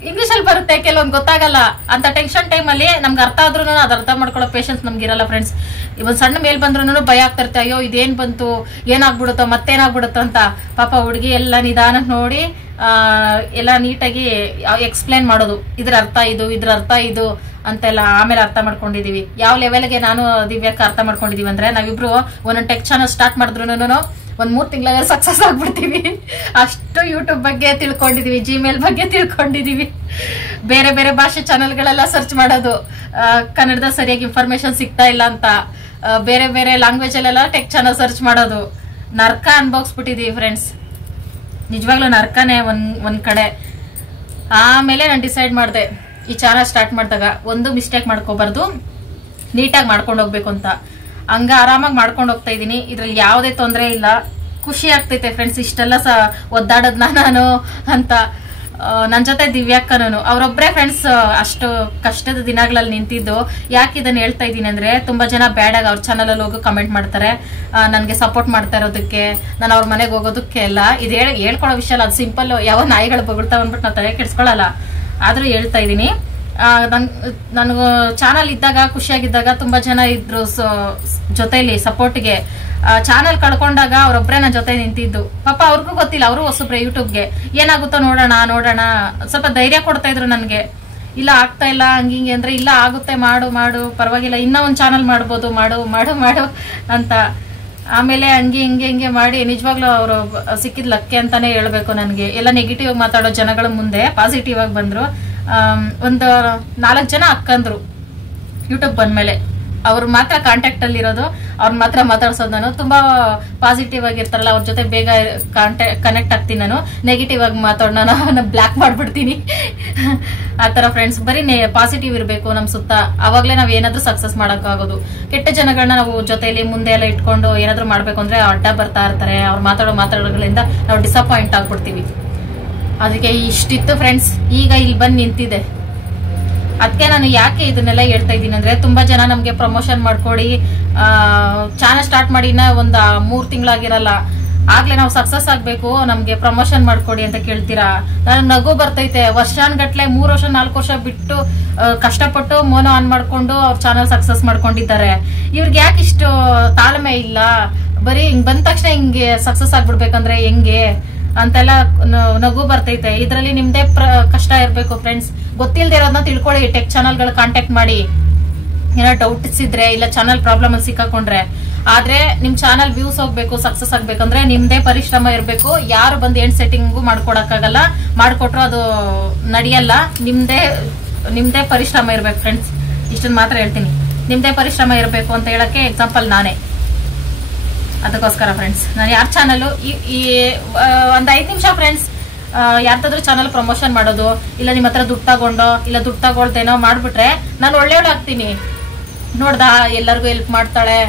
ಇಂಗ್ಲಿಷ್ ಅಲ್ಲಿ ಬರುತ್ತೆ, ಕೆಲವೊಂದು ಗೊತ್ತಾಗಲ್ಲ. ಅಂತ ಟೆನ್ಷನ್ ಟೈಮ್ ಅಲ್ಲಿ ನಮ್ಗೆ ಅರ್ಥ ಆದ್ರೂ ಅದ್ ಅರ್ಥ ಮಾಡ್ಕೊಳ್ಳೋ ಪೇಷನ್ಸ್ ನಮ್ಗೆ ಇರಲ್ಲ ಫ್ರೆಂಡ್ಸ್. ಇವನ್ ಸಣ್ಣ ಮೇಲ್ ಬಂದ್ರು ಭಯ ಆಗ್ತಿರ್ತೆ, ಅಯ್ಯೋ ಇದೇನ್ ಬಂತು, ಏನಾಗ್ಬಿಡುತ್ತೋ, ಮತ್ತೇನಾಗ್ಬಿಡುತ್ತೋ ಅಂತ. ಪಾಪ ಹುಡುಗಿ ಎಲ್ಲ ನಿಧಾನಕ್ಕೆ ನೋಡಿ ಎಲ್ಲ ನೀಟಾಗಿ ಎಕ್ಸ್ಪ್ಲೇನ್ ಮಾಡೋದು, ಇದ್ರ ಅರ್ಥ ಇದು, ಇದ್ರ ಅರ್ಥ ಇದು ಅಂತೆಲ್ಲ. ಆಮೇಲೆ ಅರ್ಥ ಮಾಡ್ಕೊಂಡಿದೀವಿ. ಯಾವ ಲೆವೆಲ್ಗೆ ನಾನು ದಿವ್ಯಾಕ ಅರ್ಥ ಮಾಡ್ಕೊಂಡಿದೀವಿ ಅಂದ್ರೆ, ನಾವಿಬ್ರು ಒಂದೊಂದು ಟೆಕ್ ಚಾನಲ್ ಸ್ಟಾರ್ಟ್ ಮಾಡಿದ್ರು ಒಂದ್ 3 ತಿಂಗಳ ಸಕ್ಸಸ್ ಆಗ್ಬಿಡ್ತೀವಿ. ಅಷ್ಟು ಯೂಟ್ಯೂಬ್ ಬಗ್ಗೆ ತಿಳ್ಕೊಂಡಿದೀವಿ, ಜಿಮೇಲ್ ಬಗ್ಗೆ ತಿಳ್ಕೊಂಡಿದೀವಿ. ಬೇರೆ ಬೇರೆ ಭಾಷೆ ಚಾನೆಲ್ಗಳೆಲ್ಲ ಸರ್ಚ್ ಮಾಡೋದು, ಕನ್ನಡದ ಸರಿಯಾಗಿ ಇನ್ಫಾರ್ಮೇಶನ್ ಸಿಗ್ತಾ ಇಲ್ಲ ಅಂತ. ಬೇರೆ ಬೇರೆ ಲ್ಯಾಂಗ್ವೇಜ್ ಅಲ್ಲೆಲ್ಲ ಟೆಕ್ ಚಾನಲ್ ಸರ್ಚ್ ಮಾಡೋದು. ನರ್ಕ ಅನ್ಭೋಗಿಸ್ಬಿಟ್ಟಿದೀವಿ ಫ್ರೆಂಡ್ಸ್, ನಿಜವಾಗ್ಲೂ ನರ್ಕನೇ ಒಂದ್ ಕಡೆ. ಆಮೇಲೆ ನಾನು ಡಿಸೈಡ್ ಮಾಡಿದೆ, ಈ ಚಾನಲ್ ಸ್ಟಾರ್ಟ್ ಮಾಡಿದಾಗ ಒಂದು ಮಿಸ್ಟೇಕ್ ಮಾಡ್ಕೋಬಾರ್ದು, ನೀಟಾಗಿ ಮಾಡ್ಕೊಂಡು ಹೋಗ್ಬೇಕು ಅಂತ. ಹಂಗ ಆರಾಮಾಗಿ ಮಾಡ್ಕೊಂಡು ಹೋಗ್ತಾ ಇದೀನಿ. ಇದ್ರಲ್ಲಿ ಯಾವುದೇ ತೊಂದರೆ ಇಲ್ಲ, ಖುಷಿ ಆಗ್ತೈತೆ ಫ್ರೆಂಡ್ಸ್. ಇಷ್ಟೆಲ್ಲ ಒದ್ದಾಡದ್ನ ನಾನು ಅಂತ. ನನ್ ಜೊತೆ ದಿವ್ಯಾಕ್ಕನೂ ಅವ್ರೊಬ್ರೆ ಫ್ರೆಂಡ್ಸ್ ಅಷ್ಟು ಕಷ್ಟದ ದಿನಗಳಲ್ಲಿ ನಿಂತಿದ್ದು. ಯಾಕೆ ಇದನ್ನ ಹೇಳ್ತಾ ಇದೀನಿ ಅಂದ್ರೆ, ತುಂಬಾ ಜನ ಬ್ಯಾಡ್ ಆಗಿ ಅವ್ರ ಚಾನಲ್ ಅಲ್ಲಿ ಹೋಗಿ ಕಮೆಂಟ್ ಮಾಡ್ತಾರೆ, ನನ್ಗೆ ಸಪೋರ್ಟ್ ಮಾಡ್ತಾ ಇರೋದಕ್ಕೆ, ನಾನು ಅವ್ರ ಮನೆಗೆ ಹೋಗೋದಕ್ಕೆ ಎಲ್ಲ. ಇದು ಹೇಳ್ಕೊಳೋ ವಿಷಯ ಅಲ್ಲ, ಅದು ಸಿಂಪಲ್. ಯಾವ ನಾಯಿಗಳು ಬಗ್ಳ್ತಾವ ಅಂದ್ಬಿಟ್ಟು ನಾವು ತಲೆ ಕೆಡ್ಸ್ಕೊಳಲ್ಲ. ಆದ್ರೂ ಹೇಳ್ತಾ ಇದೀನಿ. ನನಗೂ ಚಾನಲ್ ಇದ್ದಾಗ, ಖುಷಿಯಾಗಿದ್ದಾಗ ತುಂಬಾ ಜನ ಇದ್ರು ಜೊತೆಲಿ ಸಪೋರ್ಟ್ಗೆ. ಚಾನಲ್ ಕಳ್ಕೊಂಡಾಗ ಅವ್ರೊಬ್ರೆ ನನ್ನ ಜೊತೆ ನಿಂತಿದ್ದು. ಪಾಪ ಅವ್ರಿಗೂ ಗೊತ್ತಿಲ್ಲ, ಅವರು ಹೊಸಬ್ರೆ ಯೂಟ್ಯೂಬ್ಗೆ. ಏನಾಗುತ್ತೋ ನೋಡೋಣ ಸ್ವಲ್ಪ ಧೈರ್ಯ ಕೊಡ್ತಾ ಇದ್ರು ನನ್ಗೆ. ಇಲ್ಲ ಆಗ್ತಾ ಇಲ್ಲ ಹಂಗಿಂಗೆ ಅಂದ್ರೆ, ಇಲ್ಲ ಆಗುತ್ತೆ, ಮಾಡು ಪರವಾಗಿಲ್ಲ, ಇನ್ನೂ ಒಂದ್ ಚಾನಲ್ ಮಾಡ್ಬೋದು, ಮಾಡು ಅಂತ. ಆಮೇಲೆ ಹಂಗೆ ಮಾಡಿ ನಿಜವಾಗ್ಲೂ ಅವರು ಸಿಕ್ಕಿದ್ ಲಕ್ಕೆ ಅಂತಾನೆ ಹೇಳ್ಬೇಕು ನನ್ಗೆ. ಎಲ್ಲ ನೆಗೆಟಿವ್ ಮಾತಾಡೋ ಜನಗಳ ಮುಂದೆ ಪಾಸಿಟಿವ್ ಆಗಿ ಬಂದ್ರು. ಒಂದು 4 ಜನ ಅಕ್ಕಂದ್ರು ಯೂಟ್ಯೂಬ್ ಬಂದ್ಮೇಲೆ. ಅವ್ರು ಮಾತ್ರ ಕಾಂಟ್ಯಾಕ್ಟ್ ಅಲ್ಲಿ ಇರೋದು, ಅವ್ರ ಮಾತ್ರ ಮಾತಾಡ್ಸೋದು. ನಾನು ತುಂಬಾ ಪಾಸಿಟಿವ್ ಆಗಿರ್ತಾರಲ್ಲ, ಅವ್ರ ಜೊತೆ ಬೇಗ ಕನೆಕ್ಟ್ ಆಗ್ತೀನಿ. ನಾನು ನೆಗೆಟಿವ್ ಆಗಿ ಮಾತಾಡೋಣ, ನಾನು ಬ್ಲಾಕ್ ಮಾಡ್ಬಿಡ್ತೀನಿ. ಆತರ ಫ್ರೆಂಡ್ಸ್, ಬರೀ ಪಾಸಿಟಿವ್ ಇರ್ಬೇಕು ನಮ್ ಸುತ್ತ, ಅವಾಗ್ಲೇ ನಾವ್ ಏನಾದ್ರೂ ಸಕ್ಸಸ್ ಮಾಡಕ್ ಆಗೋದು. ಕೆಟ್ಟ ಜನಗಳನ್ನ ನಾವು ಜೊತೆಲಿ ಮುಂದೆ ಎಲ್ಲ ಇಟ್ಕೊಂಡು ಏನಾದ್ರು ಮಾಡ್ಬೇಕು ಅಂದ್ರೆ ಅಡ್ಡ ಬರ್ತಾ ಇರ್ತಾರೆ. ಅವ್ರು ಮಾತಾಡೋಗಳಿಂದ ನಾವು ಡಿಸಪಾಯಿಂಟ್ ಆಗ್ಬಿಡ್ತೀವಿ. ಅದಕ್ಕೆ ಇಷ್ಟಿತ್ತು ಫ್ರೆಂಡ್ಸ್, ಈಗ ಇಲ್ಲಿ ಬಂದು ನಿಂತಿದೆ. ಅದಕ್ಕೆ ನಾನು ಯಾಕೆ ಇದನ್ನೆಲ್ಲ ಹೇಳ್ತಾ ಇದ್ದೀನಿ ಅಂದ್ರೆ, ತುಂಬಾ ಜನ ನಮ್ಗೆ ಪ್ರಮೋಷನ್ ಮಾಡ್ಕೊಡಿ, ಚಾನಲ್ ಸ್ಟಾರ್ಟ್ ಮಾಡಿ ಒಂದ್ 3 ತಿಂಗಳಾಗಿರಲ್ಲ, ಆಗ್ಲೇ ನಾವು ಸಕ್ಸಸ್ ಆಗ್ಬೇಕು, ನಮ್ಗೆ ಪ್ರಮೋಷನ್ ಮಾಡ್ಕೊಡಿ ಅಂತ ಕೇಳ್ತೀರಾ. ನನಗ್ ನಗು ಬರ್ತೈತೆ. ವರ್ಷಾನ್ಗಟ್ಲೆ 3 ವರ್ಷ 4 ವರ್ಷ ಬಿಟ್ಟು ಕಷ್ಟಪಟ್ಟು ಮೋನೋ ಆನ್ ಮಾಡ್ಕೊಂಡು ಅವ್ರ ಚಾನಲ್ ಸಕ್ಸಸ್ ಮಾಡ್ಕೊಂಡಿದ್ದಾರೆ. ಇವ್ರಿಗೆ ಯಾಕೆ ಇಷ್ಟು ತಾಳ್ಮೆ ಇಲ್ಲ? ಬರೀ ಹಿಂಗ್ ಬಂದ ತಕ್ಷಣ ಹಿಂಗೆ ಸಕ್ಸಸ್ ಆಗ್ಬಿಡ್ಬೇಕಂದ್ರೆ ಹೆಂಗೆ ಅಂತೆಲ್ಲ ನಗು ಬರ್ತೈತೆ. ಇದ್ರಲ್ಲಿ ನಿಮ್ದೇ ಕಷ್ಟ ಇರ್ಬೇಕು ಫ್ರೆಂಡ್ಸ್. ಗೊತ್ತಿಲ್ದೇ ಇರೋದನ್ನ ತಿಳ್ಕೊಳ್ಳಿ. ಟೆಕ್ ಚಾನಲ್ಗಳು ಕಾಂಟ್ಯಾಕ್ಟ್ ಮಾಡಿ, ಏನೋ ಡೌಟ್ಸ್ ಇದ್ರೆ, ಇಲ್ಲ ಚಾನಲ್ ಪ್ರಾಬ್ಲಮ್ ಅಲ್ಲಿ ಸಿಕ್ಕಾಕೊಂಡ್ರೆ. ಆದ್ರೆ ನಿಮ್ ಚಾನಲ್ ವ್ಯೂಸ್ ಹೋಗ್ಬೇಕು, ಸಕ್ಸಸ್ ಆಗ್ಬೇಕಂದ್ರೆ ನಿಮ್ದೇ ಪರಿಶ್ರಮ ಇರ್ಬೇಕು. ಯಾರು ಬಂದು ಎಂಡ್ ಸೆಟ್ಟಿಂಗು ಮಾಡ್ಕೊಡಕ್ಕಾಗಲ್ಲ, ಮಾಡ್ಕೊಟ್ರು ಅದು ನಡೆಯಲ್ಲ. ನಿಮ್ದೇ ಪರಿಶ್ರಮ ಇರ್ಬೇಕು ಫ್ರೆಂಡ್ಸ್. ಇಷ್ಟನ್ನ ಮಾತ್ರ ಹೇಳ್ತೀನಿ. ನಿಮ್ದೇ ಪರಿಶ್ರಮ ಇರಬೇಕು ಅಂತ ಹೇಳಕ್ಕೆ ಎಕ್ಸಾಂಪಲ್ ನಾನೇ. ಅದಕ್ಕೋಸ್ಕರ ಫ್ರೆಂಡ್ಸ್ ನಾನು ಯಾರ ಚಾನಲ್ ಈ ಒಂದ್ 5 ನಿಮಿಷ ಫ್ರೆಂಡ್ಸ್ ಯಾರ್ದಾದ್ರೂ ಚಾನಲ್ ಪ್ರಮೋಷನ್ ಮಾಡೋದು, ಇಲ್ಲ ನಿಮ್ಮ ಹತ್ರ ದುಡ್ಡು ತಗೊಂಡೋ ಇಲ್ಲ ದುಡ್ಡು ತಗೊಳ್ತೇನೋ ಮಾಡ್ಬಿಟ್ರೆ ನಾನು ಒಳ್ಳೆಯವಳಾಗ್ತೀನಿ. ನೋಡ್ದಾ ಎಲ್ಲರಿಗೂ ಹೆಲ್ಪ್ ಮಾಡ್ತಾಳೆ,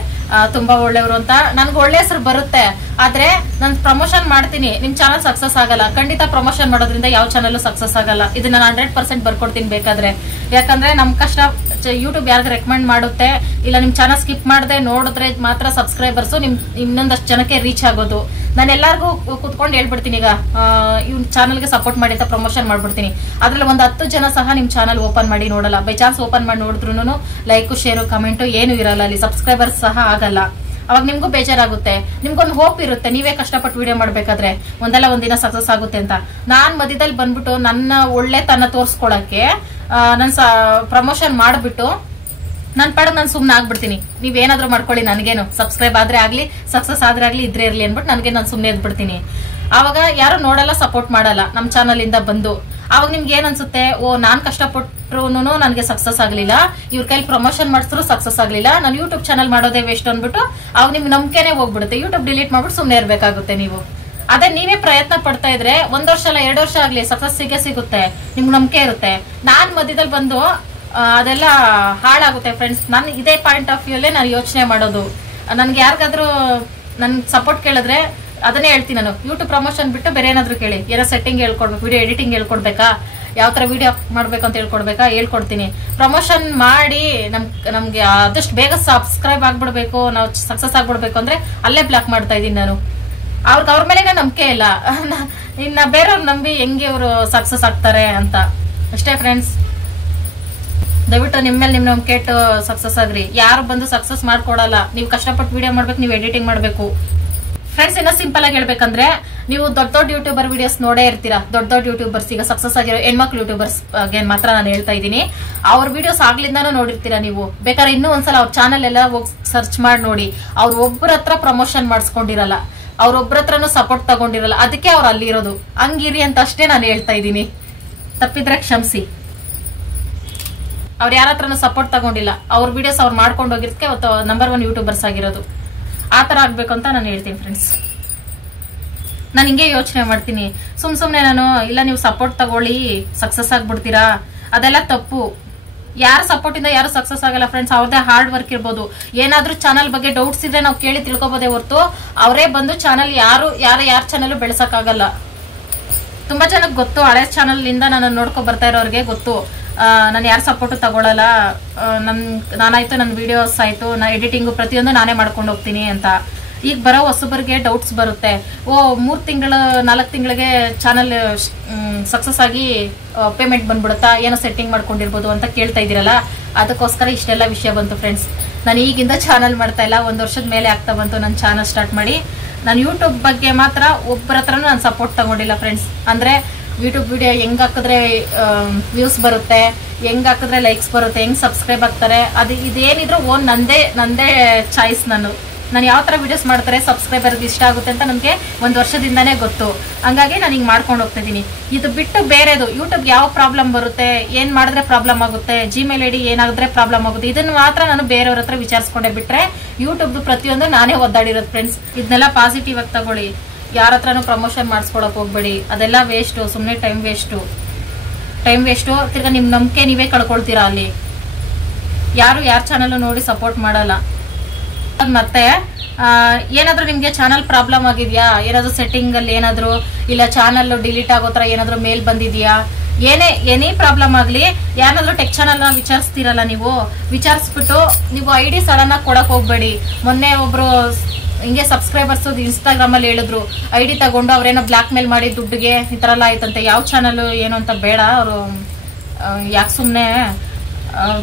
ತುಂಬಾ ಒಳ್ಳೆಯವರು ಅಂತ ನನ್ಗೆ ಒಳ್ಳೆ ಹೆಸರು ಬರುತ್ತೆ. ಆದ್ರೆ ನಾನು ಪ್ರಮೋಷನ್ ಮಾಡ್ತೀನಿ, ನಿಮ್ ಚಾನಲ್ ಸಕ್ಸಸ್ ಆಗಲ್ಲ. ಖಂಡಿತ ಪ್ರಮೋಷನ್ ಮಾಡೋದ್ರಿಂದ ಯಾವ ಚಾನಲ್ ಸಕ್ಸಸ್ ಆಗಲ್ಲ. ಇದು ನಾನು 100% ಬರ್ಕೊಡ್ತೀನಿ ಬೇಕಾದ್ರೆ. ಯಾಕಂದ್ರೆ ನಮ್ ಕಷ್ಟ ಯೂಟ್ಯೂಬ್ ಯಾರಿಗೆ ರೆಕಮೆಂಡ್ ಮಾಡುತ್ತೆ, ಇಲ್ಲ ನಿಮ್ ಚಾನಲ್ ಸ್ಕಿಪ್ ಮಾಡದೆ ನೋಡಿದ್ರೆ ಮಾತ್ರ ಸಬ್ಸ್ಕ್ರೈಬರ್ಸ್ ಇನ್ನೊಂದಷ್ಟು ಜನಕ್ಕೆ ರೀಚ್ ಆಗೋದು. ನಾನು ಎಲ್ಲಾರ್ಗು ಕುತ್ಕೊಂಡು ಹೇಳ್ಬಿಡ್ತೀನಿ, ಈಗ ಇವ್ ಚಾನಲ್ಗೆ ಸಪೋರ್ಟ್ ಮಾಡಿ ಅಂತ ಪ್ರಮೋಷನ್ ಮಾಡ್ಬಿಡ್ತೀನಿ. ಅದ್ರಲ್ಲಿ ಒಂದು 10 ಜನ ಸಹ ನಿಮ್ ಚಾನಲ್ ಓಪನ್ ಮಾಡಿ ನೋಡಲ್ಲ. ಬೈ ಚಾನ್ಸ್ ಓಪನ್ ಮಾಡಿ ನೋಡಿದ್ರು ಲೈಕ್ ಶೇರು ಕಮೆಂಟ್ ಏನು ಇರಲ್ಲ, ಅಲ್ಲಿ ಸಬ್ಸ್ಕ್ರೈಬರ್ಸ್ ಸಹ ಆಗಲ್ಲ. ಅವಾಗ ನಿಮ್ಗೂ ಬೇಜಾರಾಗುತ್ತೆ, ನಿಮ್ಗೊಂದು ಹೋಪ್ ಇರುತ್ತೆ, ನೀವೇ ಕಷ್ಟಪಟ್ಟು ವಿಡಿಯೋ ಮಾಡ್ಬೇಕಾದ್ರೆ ಒಂದಲ್ಲ ಒಂದಿನ ಸಕ್ಸಸ್ ಆಗುತ್ತೆ ಅಂತ. ನಾನ್ ಮಧ್ಯದಲ್ಲಿ ಬಂದ್ಬಿಟ್ಟು ನನ್ನ ಒಳ್ಳೆತನ ತೋರ್ಸ್ಕೊಳಕ್ಕೆ ನನ್ ಪ್ರಮೋಷನ್ ಮಾಡ್ಬಿಟ್ಟು ನನ್ ಪಾಡಕ್ ನಾನು ಸುಮ್ನೆ ಆಗ್ಬಿಡ್ತೀನಿ. ನೀವೇನಾದ್ರೂ ಮಾಡ್ಕೊಳ್ಳಿ, ನನ್ಗೇನು ಸಬ್ಸ್ಕ್ರೈಬ್ ಆದ್ರೆ ಆಗ್ಲಿ ಸಕ್ಸಸ್ ಆದ್ರೆ ಆಗ್ಲಿ ಇದ್ರೆ ಇರ್ಲಿ ಅನ್ಬಿಟ್ಟು ನನ್ಗೆ ನಾನು ಸುಮ್ನೆ ಎದ್ಬಿಡ್ತೀನಿ. ಆವಾಗ ಯಾರು ನೋಡಲ್ಲ, ಸಪೋರ್ಟ್ ಮಾಡಲ್ಲ ನಮ್ ಚಾನಲ್ ಇಂದ ಬಂದು. ಅವಾಗ ನಿಮ್ಗೆ ಏನ್ ಅನ್ಸುತ್ತೆ, ಓ ನಾನ್ ಕಷ್ಟಪಟ್ರು ನನ್ಗೆ ಸಕ್ಸಸ್ ಆಗ್ಲಿಲ್ಲ, ಇವ್ರ ಕೈಲಿ ಪ್ರಮೋಷನ್ ಮಾಡಿದ್ರು ಸಕ್ಸಸ್ ಆಗ್ಲಿಲ್ಲ, ನಾನು ಯೂಟ್ಯೂಬ್ ಚಾನಲ್ ಮಾಡೋದೇ ವೇಸ್ಟ್ ಅನ್ಬಿಟ್ಟು ಅವಾಗ ನಿಮ್ಗೆ ನಂಬಿಕೆನೆ ಹೋಗ್ಬಿಡುತ್ತೆ. ಯೂಟ್ಯೂಬ್ ಡಿಲೀಟ್ ಮಾಡ್ಬಿಟ್ಟು ಸುಮ್ನೆ ಇರ್ಬೇಕಾಗುತ್ತೆ ನೀವು. ಅದೇ ನೀವೇ ಪ್ರಯತ್ನ ಪಡ್ತಾ ಇದ್ರೆ 1 ವರ್ಷ ಅಲ್ಲ 2 ವರ್ಷ ಆಗ್ಲಿ ಸಕ್ಸಸ್ ಸಿಗುತ್ತೆ, ನಿಮ್ಗೆ ನಂಬಿಕೆ ಇರುತ್ತೆ. ನಾನ್ ಮಧ್ಯದಲ್ಲಿ ಬಂದು ಅದೆಲ್ಲ ಹಾಳಾಗುತ್ತೆ ಫ್ರೆಂಡ್ಸ್. ನಾನು ಇದೇ ಪಾಯಿಂಟ್ ಆಫ್ ವ್ಯೂ ಅಲ್ಲೇ ನಾನು ಯೋಚನೆ ಮಾಡೋದು. ನನ್ಗೆ ಯಾರಿಗಾದ್ರೂ ನನ್ ಸಪೋರ್ಟ್ ಕೇಳಿದ್ರೆ ಅದನ್ನೇ ಹೇಳ್ತೀನಿ ನಾನು, ಯೂಟ್ಯೂಬ್ ಪ್ರಮೋಷನ್ ಬಿಟ್ಟು ಬೇರೆ ಏನಾದ್ರು ಕೇಳಿ, ಏನೋ ಸೆಟ್ಟಿಂಗ್ ಹೇಳ್ಕೊಡ್ಬೇಕು, ವಿಡಿಯೋ ಎಡಿಟಿಂಗ್ ಹೇಳ್ಕೊಡ್ಬೇಕಾ, ಯಾವ ತರ ವಿಡಿಯೋ ಮಾಡ್ಬೇಕು ಅಂತ ಹೇಳ್ಕೊಡ್ತೀನಿ. ಪ್ರಮೋಷನ್ ಮಾಡಿ ನಮ್ಗೆ ಆದಷ್ಟು ಬೇಗ ಸಬ್ಸ್ಕ್ರೈಬ್ ಆಗ್ಬಿಡ್ಬೇಕು, ನಾವು ಸಕ್ಸಸ್ ಆಗ್ಬಿಡ್ಬೇಕು ಅಂದ್ರೆ ಅಲ್ಲೇ ಬ್ಲಾಕ್ ಮಾಡ್ತಾ ಇದೀನಿ ನಾನು. ಅವ್ರ ಮೇಲೆ ನಂಬಿಕೆ ಇಲ್ಲ, ಇನ್ನ ಬೇರೆಯವ್ರು ನಂಬಿ ಹೆಂಗೆ ಅವರು ಸಕ್ಸಸ್ ಆಗ್ತಾರೆ ಅಂತ ಅಷ್ಟೇ ಫ್ರೆಂಡ್ಸ್. ದಯವಿಟ್ಟು ನಿಮ್ ಮೇಲೆ ನಿಮ್ ನಂಬಿಕೆ ಇಟ್ಟು ಸಕ್ಸಸ್ ಆಗ್ರಿ. ಯಾರು ಬಂದು ಸಕ್ಸಸ್ ಮಾಡ್ಕೊಡಲ್ಲ, ನೀವು ಕಷ್ಟಪಟ್ಟು ವಿಡಿಯೋ ಮಾಡ್ಬೇಕು, ನೀವು ಎಡಿಟಿಂಗ್ ಮಾಡ್ಬೇಕು ಫ್ರೆಂಡ್ಸ್. ಇನ್ನ ಸಿಂಪಲ್ ಆಗಿ ಹೇಳ್ಬೇಕಂದ್ರೆ, ನೀವು ದೊಡ್ಡ ಯೂಟ್ಯೂಬರ್ ವಿಡಿಯೋಸ್ ನೋಡೇ ಇರ್ತೀರಾ. ದೊಡ್ಡ ಯೂಟ್ಯೂಬರ್ಸ್, ಈಗ ಸಕ್ಸಸ್ ಆಗಿರೋ ಹೆಣ್ಮಕ್ಳು ಯೂಟ್ಯೂಬರ್ಸ್ ಮಾತ್ರ ನಾನು ಹೇಳ್ತಾ ಇದ್ದೀನಿ. ಅವ್ರ ವಿಡಿಯೋಸ್ ಆಗ್ಲಿಂದಾನು ನೋಡಿರ್ತೀರಾ ನೀವು. ಬೇಕಾದ್ರೆ ಇನ್ನೂ ಒಂದ್ಸಲ ಅವ್ರ ಚಾನಲ್ ಎಲ್ಲ ಹೋಗಿ ಸರ್ಚ್ ಮಾಡಿ ನೋಡಿ. ಅವ್ರ ಒಬ್ಬರ ಹತ್ರ ಪ್ರಮೋಷನ್ ಮಾಡಿಸ್ಕೊಂಡಿರಲ್ಲ, ಅವ್ರೊಬ್ಬರ ಹತ್ರನು ಸಪೋರ್ಟ್ ತಗೊಂಡಿರಲ್ಲ, ಅದಕ್ಕೆ ಅವ್ರು ಅಲ್ಲಿ ಇರೋದು. ಹಂಗಿರಿ ಅಂತ ಅಷ್ಟೇ ನಾನು ಹೇಳ್ತಾ ಇದ್ದೀನಿ, ತಪ್ಪಿದ್ರೆ ಕ್ಷಮಿಸಿ. ಅವ್ರು ಯಾರ ಹತ್ರನು ಸಪೋರ್ಟ್ ತಗೊಂಡಿಲ್ಲ, ಅವ್ರ ವಿಡಿಯೋಸ್ ಅವ್ರು ಮಾಡ್ಕೊಂಡು ಹೋಗಿರ್ದಕ್ಕೆ ಅವತ್ತು ನಂಬರ್ 1 ಯೂಟ್ಯೂಬರ್ಸ್ ಆಗಿರೋದು. ಆತರ ಆಗ್ಬೇಕು ಅಂತ ನಾನು ಹೇಳ್ತೀನಿ ಫ್ರೆಂಡ್ಸ್. ನಾನು ಹಿಂಗೆ ಯೋಚನೆ ಮಾಡ್ತೀನಿ, ಸುಮ್ನೆ ನಾನು ಇಲ್ಲ ನೀವು ಸಪೋರ್ಟ್ ತಗೊಳ್ಳಿ ಸಕ್ಸಸ್ ಆಗ್ಬಿಡ್ತೀರಾ, ಅದೆಲ್ಲ ತಪ್ಪು. ಯಾರ ಸಪೋರ್ಟ್ ಇಂದ ಯಾರು ಸಕ್ಸಸ್ ಆಗಲ್ಲ ಫ್ರೆಂಡ್ಸ್. ಅವ್ರದೇ ಹಾರ್ಡ್ ವರ್ಕ್ ಇರ್ಬೋದು. ಏನಾದ್ರೂ ಚಾನಲ್ ಬಗ್ಗೆ ಡೌಟ್ಸ್ ಇದ್ರೆ ನಾವು ಕೇಳಿ ತಿಳ್ಕೊಬೋದೇ ಹೊರತು ಅವರೇ ಬಂದು ಚಾನಲ್ ಯಾರ ಚಾನಲ್ ಬೆಳೆಸಕ್ಕಾಗಲ್ಲ. ತುಂಬಾ ಜನಕ್ಕೆ ಗೊತ್ತು, ಹಳೆ ಚಾನಲ್ ಇಂದ ನಾನು ನೋಡ್ಕೊ ಬರ್ತಾ ಇರೋರಿಗೆ ಗೊತ್ತು, ನಾನು ಯಾರ ಸಪೋರ್ಟ್ ತಗೊಳಲ್ಲ, ನಾನಾಯ್ತು ನನ್ನ ವಿಡಿಯೋಸ್ ಆಯ್ತು, ನಾ ಎಡಿಟಿಂಗು ಪ್ರತಿಯೊಂದು ನಾನೇ ಮಾಡ್ಕೊಂಡು ಹೋಗ್ತೀನಿ ಅಂತ. ಈಗ ಬರೋ ಹೊಸಬರಿಗೆ ಡೌಟ್ಸ್ ಬರುತ್ತೆ, ಓ 3 ತಿಂಗಳು 4 ತಿಂಗಳಿಗೆ ಚಾನಲ್ ಸಕ್ಸಸ್ ಆಗಿ ಪೇಮೆಂಟ್ ಬಂದ್ಬಿಡುತ್ತಾ, ಏನೋ ಸೆಟ್ಟಿಂಗ್ ಮಾಡ್ಕೊಂಡಿರ್ಬೋದು ಅಂತ ಕೇಳ್ತಾ ಇದೀರಲ್ಲ. ಅದಕ್ಕೋಸ್ಕರ ಇಷ್ಟೆಲ್ಲ ವಿಷಯ ಬಂತು ಫ್ರೆಂಡ್ಸ್. ನಾನು ಈಗಿಂದ ಚಾನಲ್ ಮಾಡ್ತಾ ಇಲ್ಲ, 1 ವರ್ಷದ ಮೇಲೆ ಆಗ್ತಾ ಬಂತು ನನ್ನ ಚಾನಲ್ ಸ್ಟಾರ್ಟ್ ಮಾಡಿ. ನಾನು ಯೂಟ್ಯೂಬ್ ಬಗ್ಗೆ ಮಾತ್ರ ಒಬ್ಬರ ಹತ್ರನೂ ನಾನು ಸಪೋರ್ಟ್ ತಗೊಂಡಿಲ್ಲ ಫ್ರೆಂಡ್ಸ್. ಅಂದ್ರೆ ಯೂಟ್ಯೂಬ್ ವಿಡಿಯೋ ಹೆಂಗ್ ಹಾಕಿದ್ರೆ ವ್ಯೂಸ್ ಬರುತ್ತೆ, ಹೆಂಗ್ ಹಾಕಿದ್ರೆ ಲೈಕ್ಸ್ ಬರುತ್ತೆ, ಹೆಂಗ್ ಸಬ್ಸ್ಕ್ರೈಬ್ ಆಗ್ತಾರೆ, ಇದೇನಿದ್ರು ನಂದೇ ಚಾಯ್ಸ್. ನಾನು ಯಾವ ತರ ವಿಡಿಯೋಸ್ ಮಾಡ್ತಾರೆ ಸಬ್ಸ್ಕ್ರೈಬರ್ಗೆ ಇಷ್ಟ ಆಗುತ್ತೆ ಅಂತ ನಮ್ಗೆ 1 ವರ್ಷದಿಂದಾನೇ ಗೊತ್ತು. ಹಂಗಾಗಿ ನಾನು ಹಿಂಗ್ ಮಾಡ್ಕೊಂಡು ಹೋಗ್ತಾ ಇದೀನಿ. ಇದು ಬಿಟ್ಟು ಬೇರೆದು ಯೂಟ್ಯೂಬ್ ಯಾವ ಪ್ರಾಬ್ಲಮ್ ಬರುತ್ತೆ, ಏನ್ ಮಾಡಿದ್ರೆ ಪ್ರಾಬ್ಲಮ್ ಆಗುತ್ತೆ, ಜಿಮೇಲ್ ಐಡಿ ಏನಾದ್ರೆ ಪ್ರಾಬ್ಲಮ್ ಆಗುತ್ತೆ, ಇದನ್ನ ಮಾತ್ರ ನಾನು ಬೇರೆಯವ್ರ ಹತ್ರ ವಿಚಾರಿಸ್ಕೊಂಡೆ ಬಿಟ್ರೆ ಯೂಟ್ಯೂಬ್ ಪ್ರತಿಯೊಂದು ನಾನೇ ಒದ್ದಾಡಿರೋದು ಫ್ರೆಂಡ್ಸ್. ಇದನ್ನೆಲ್ಲ ಪಾಸಿಟಿವ್ ಆಗಿ ತಗೊಳ್ಳಿ. ಯಾರ ಹತ್ರನೂ ಪ್ರಮೋಷನ್ ಮಾಡಿಸ್ಕೊಳಕ್ ಹೋಗ್ಬೇಡಿ, ಅದೆಲ್ಲ ವೇಸ್ಟ್, ಸುಮ್ನೆ ಟೈಮ್ ವೇಸ್ಟು. ತಿರ್ಗಾ ನಿಮ್ ನಂಬಿಕೆ ನೀವೇ ಕಳ್ಕೊಳ್ತೀರಾ. ಅಲ್ಲಿ ಯಾರು ಯಾರ ಚಾನಲ್ ನೋಡಿ ಸಪೋರ್ಟ್ ಮಾಡಲ್ಲ. ಮತ್ತೆ ಏನಾದ್ರೂ ನಿಮ್ಗೆ ಚಾನಲ್ ಪ್ರಾಬ್ಲಮ್ ಆಗಿದ್ಯಾ, ಏನಾದ್ರು ಸೆಟ್ಟಿಂಗ್ ಅಲ್ಲಿ ಏನಾದ್ರು ಇಲ್ಲ ಚಾನಲ್ ಡಿಲೀಟ್ ಆಗೋ ತರ ಏನಾದ್ರು ಮೇಲ್ ಬಂದಿದ್ಯಾ, ಏನೇ ಪ್ರಾಬ್ಲಮ್ ಆಗ್ಲಿ, ಯಾರಾದ್ರೂ ಟೆಕ್ ಚಾನಲ್ ನ ವಿಚಾರಿಸ್ತಿರಲ್ಲ, ನೀವು ವಿಚಾರಿಸ್ಬಿಟ್ಟು ನೀವು ಐಡಿ ಸಡನ್ ಆಗಿ ಕೊಡಕ್ ಹೋಗ್ಬೇಡಿ. ಮೊನ್ನೆ ಒಬ್ರು ಹಿಂಗೆ ಸಬ್ಸ್ಕ್ರೈಬರ್ಸ್ ಇನ್ಸ್ಟಾಗ್ರಾಮ್ ಅಲ್ಲಿ ಹೇಳಿದ್ರು, ಐಡಿ ತಗೊಂಡು ಅವ್ರೇನೋ ಬ್ಲಾಕ್ ಮೇಲ್ ಮಾಡಿ ದುಡ್ಡಿಗೆ ಈ ತರ ಎಲ್ಲ ಆಯ್ತಂತೆ. ಯಾವ ಚಾನಲ್ ಏನು ಅಂತ ಬೇಡ, ಅವರು ಯಾಕೆ ಸುಮ್ನೆ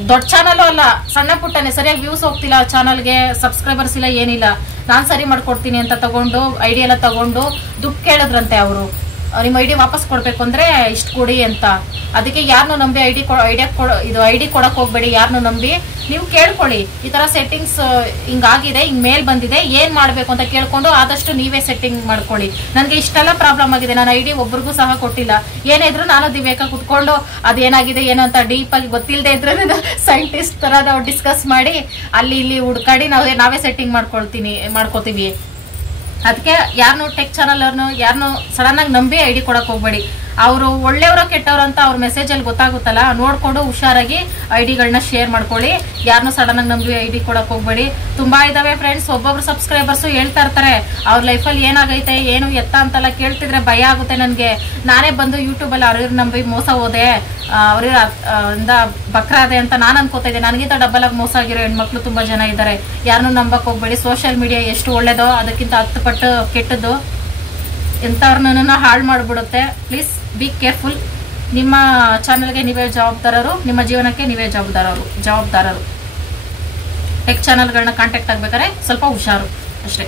ದೊಡ್ಡ ಚಾನಲ್ ಅಲ್ಲ, ಸಣ್ಣ ಪುಟ್ಟನೆ, ಸರಿಯಾಗಿ ವ್ಯೂಸ್ ಹೋಗ್ತಿಲ್ಲ ಚಾನಲ್ಗೆ, ಸಬ್ಸ್ಕ್ರೈಬರ್ಸ್ ಇಲ್ಲ, ಏನಿಲ್ಲ, ನಾನ್ ಸರಿ ಮಾಡ್ಕೊಡ್ತೀನಿ ಅಂತ ತಗೊಂಡು ಐಡಿ ಎಲ್ಲ ತಗೊಂಡು ದುಡ್ಡು ಕೇಳಿದ್ರಂತೆ ಅವರು. ನಿಮ್ಮ ಐಡಿ ವಾಪಸ್ ಕೊಡ್ಬೇಕು ಅಂದ್ರೆ ಇಷ್ಟು ಕೊಡಿ ಅಂತ. ಅದಕ್ಕೆ ಯಾರನ್ನು ನಂಬಿ ಐಡಿ ಕೊಡಕ್ ಹೋಗ್ಬೇಡಿ. ಯಾರನ್ನು ನಂಬಿ ನೀವು ಕೇಳ್ಕೊಳ್ಳಿ, ಈ ತರ ಸೆಟ್ಟಿಂಗ್ಸ್ ಹಿಂಗಾಗಿದೆ, ಹಿಂಗ್ ಮೇಲ್ ಬಂದಿದೆ, ಏನ್ ಮಾಡ್ಬೇಕು ಅಂತ ಕೇಳ್ಕೊಂಡು ಆದಷ್ಟು ನೀವೇ ಸೆಟ್ಟಿಂಗ್ ಮಾಡ್ಕೊಳ್ಳಿ. ನನ್ಗೆ ಇಷ್ಟೆಲ್ಲ ಪ್ರಾಬ್ಲಮ್ ಆಗಿದೆ, ನಾನು ಐಡಿ ಒಬ್ರಿಗೂ ಸಹ ಕೊಟ್ಟಿಲ್ಲ. ಏನೇ ಇದ್ರು ನಾನು ದಿವ್ಯಕ್ಕ ಕುತ್ಕೊಂಡು ಅದೇನಾಗಿದೆ ಏನು ಅಂತ ಡೀಪ್ ಆಗಿ ಗೊತ್ತಿಲ್ಲದೆ ಇದ್ರೆ ಸೈಂಟಿಸ್ಟ್ ತರ ನಾವು ಡಿಸ್ಕಸ್ ಮಾಡಿ ಅಲ್ಲಿ ಇಲ್ಲಿ ಹುಡ್ಕಾಡಿ ನಾವೇ ಸೆಟ್ಟಿಂಗ್ ಮಾಡ್ಕೋತೀವಿ. ಅದಕ್ಕೆ ಯಾರನ್ನು ಟೆಕ್ ಚಾನಲ್ ಅವ್ರನ್ನು ಯಾರನ್ನು ಸಡನ್ ಆಗಿ ನಂಬಿ ಐಡಿ ಕೊಡಕ್ ಹೋಗ್ಬೇಡಿ. ಅವರು ಒಳ್ಳೆಯವರು ಕೆಟ್ಟವ್ರು ಅಂತ ಅವ್ರ ಮೆಸೇಜ್ ಅಲ್ಲಿ ಗೊತ್ತಾಗುತ್ತಲ್ಲ, ನೋಡ್ಕೊಂಡು ಹುಷಾರಾಗಿ ಐಡಿಗಳನ್ನ ಶೇರ್ ಮಾಡ್ಕೊಳ್ಳಿ. ಯಾರನ್ನು ಸಡನ್ ಆಗಿ ನಂಬಿ ಐಡಿ ಕೊಡಕ್ ಹೋಗ್ಬೇಡಿ. ತುಂಬಾ ಇದಾವೆ ಫ್ರೆಂಡ್ಸ್, ಒಬ್ಬೊಬ್ರು ಸಬ್ಸ್ಕ್ರೈಬರ್ಸ್ ಹೇಳ್ತಾ ಇರ್ತಾರೆ ಅವ್ರ ಲೈಫಲ್ಲಿ ಏನಾಗೈತೆ ಏನು ಎತ್ತ ಅಂತೆಲ್ಲ ಕೇಳ್ತಿದ್ರೆ ಭಯ ಆಗುತ್ತೆ ನನ್ಗೆ. ನಾನೇ ಬಂದು ಯೂಟ್ಯೂಬ್ ಅಲ್ಲಿ ಅವ್ರ ನಂಬಿ ಮೋಸ ಹೋದೆ, ಅವ್ರಿಂದ ಬಕ್ರಾದೆ ಅಂತ ನಾನು ಅನ್ಕೋತಾ ಇದ್ದೆ. ನನಗಿಂತ ಡಬಲ್ ಆಗಿ ಮೋಸ ಆಗಿರೋ ಹೆಣ್ಮಕ್ಳು ತುಂಬಾ ಜನ ಇದ್ದಾರೆ. ಯಾರನ್ನು ನಂಬಕ್ ಹೋಗ್ಬೇಡಿ. ಸೋಷಿಯಲ್ ಮೀಡಿಯಾ ಎಷ್ಟು ಒಳ್ಳೇದೋ ಅದಕ್ಕಿಂತ 10 ಪಟ್ಟು ಕೆಟ್ಟದ್ದು, ಎಂತವ್ರನ್ನ ಹಾಳು ಮಾಡ್ಬಿಡುತ್ತೆ. Please be careful. ನಿಮ್ಮ ಚಾನಲ್ಗೆ ನೀವೇ ಜವಾಬ್ದಾರರು, ನಿಮ್ಮ ಜೀವನಕ್ಕೆ ನೀವೇ ಜವಾಬ್ದಾರರು. ಟೆಕ್ ಚಾನಲ್ಗಳನ್ನ ಕಾಂಟ್ಯಾಕ್ಟ್ ಆಗ್ಬೇಕಾದ್ರೆ ಸ್ವಲ್ಪ ಹುಷಾರು ಅಷ್ಟೇ.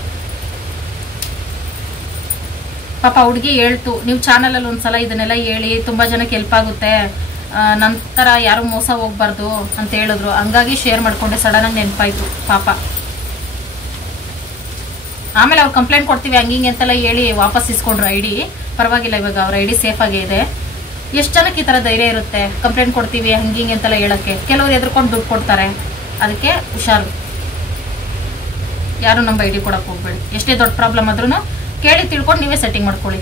ಪಾಪ ಹುಡುಗಿ ಹೇಳ್ತು, ನೀವು ಚಾನಲ್ ಅಲ್ಲಿ ಒಂದ್ಸಲ ಇದನ್ನೆಲ್ಲ ಹೇಳಿ ತುಂಬಾ ಜನಕ್ಕೆ ಹೆಲ್ಪ್ ಆಗುತ್ತೆ, ನಂತರ ಯಾರು ಮೋಸ ಹೋಗ್ಬಾರ್ದು ಅಂತ ಹೇಳಿದ್ರು. ಹಂಗಾಗಿ ಶೇರ್ ಮಾಡ್ಕೊಂಡೆ, ಸಡನ್ ಆಗಿ ನೆನಪಾಯ್ತು ಪಾಪ. ಆಮೇಲೆ ಅವ್ರು ಕಂಪ್ಲೇಂಟ್ ಕೊಡ್ತೀವಿ ಹಂಗಿಂಗೆ ಅಂತೆಲ್ಲ ಹೇಳಿ ವಾಪಸ್ ಇಸ್ಕೊಂಡ್ರು ಐಡಿ. ಪರವಾಗಿಲ್ಲ, ಇವಾಗ ಅವ್ರ ಐಡಿ ಸೇಫ್ ಆಗೇ ಇದೆ. ಎಷ್ಟು ಜನಕ್ಕೆ ಈ ತರ ಧೈರ್ಯ ಇರುತ್ತೆ ಕಂಪ್ಲೇಂಟ್ ಕೊಡ್ತೀವಿ ಹಂಗಿಂಗೆ ಅಂತೆಲ್ಲ ಹೇಳಕ್ಕೆ? ಕೆಲವರು ಎದ್ರುಕೊಂಡು ದುಡ್ಡು ಕೊಡ್ತಾರೆ. ಅದಕ್ಕೆ ಹುಷಾರು, ಯಾರು ನಮ್ಮ ಐಡಿ ಕೊಡಕ್ ಹೋಗ್ಬೇಡಿ. ಎಷ್ಟೇ ದೊಡ್ಡ ಪ್ರಾಬ್ಲಮ್ ಆದ್ರೂ ಕೇಳಿ ತಿಳ್ಕೊಂಡು ನೀವೇ ಸೆಟ್ಟಿಂಗ್ ಮಾಡ್ಕೊಳ್ಳಿ.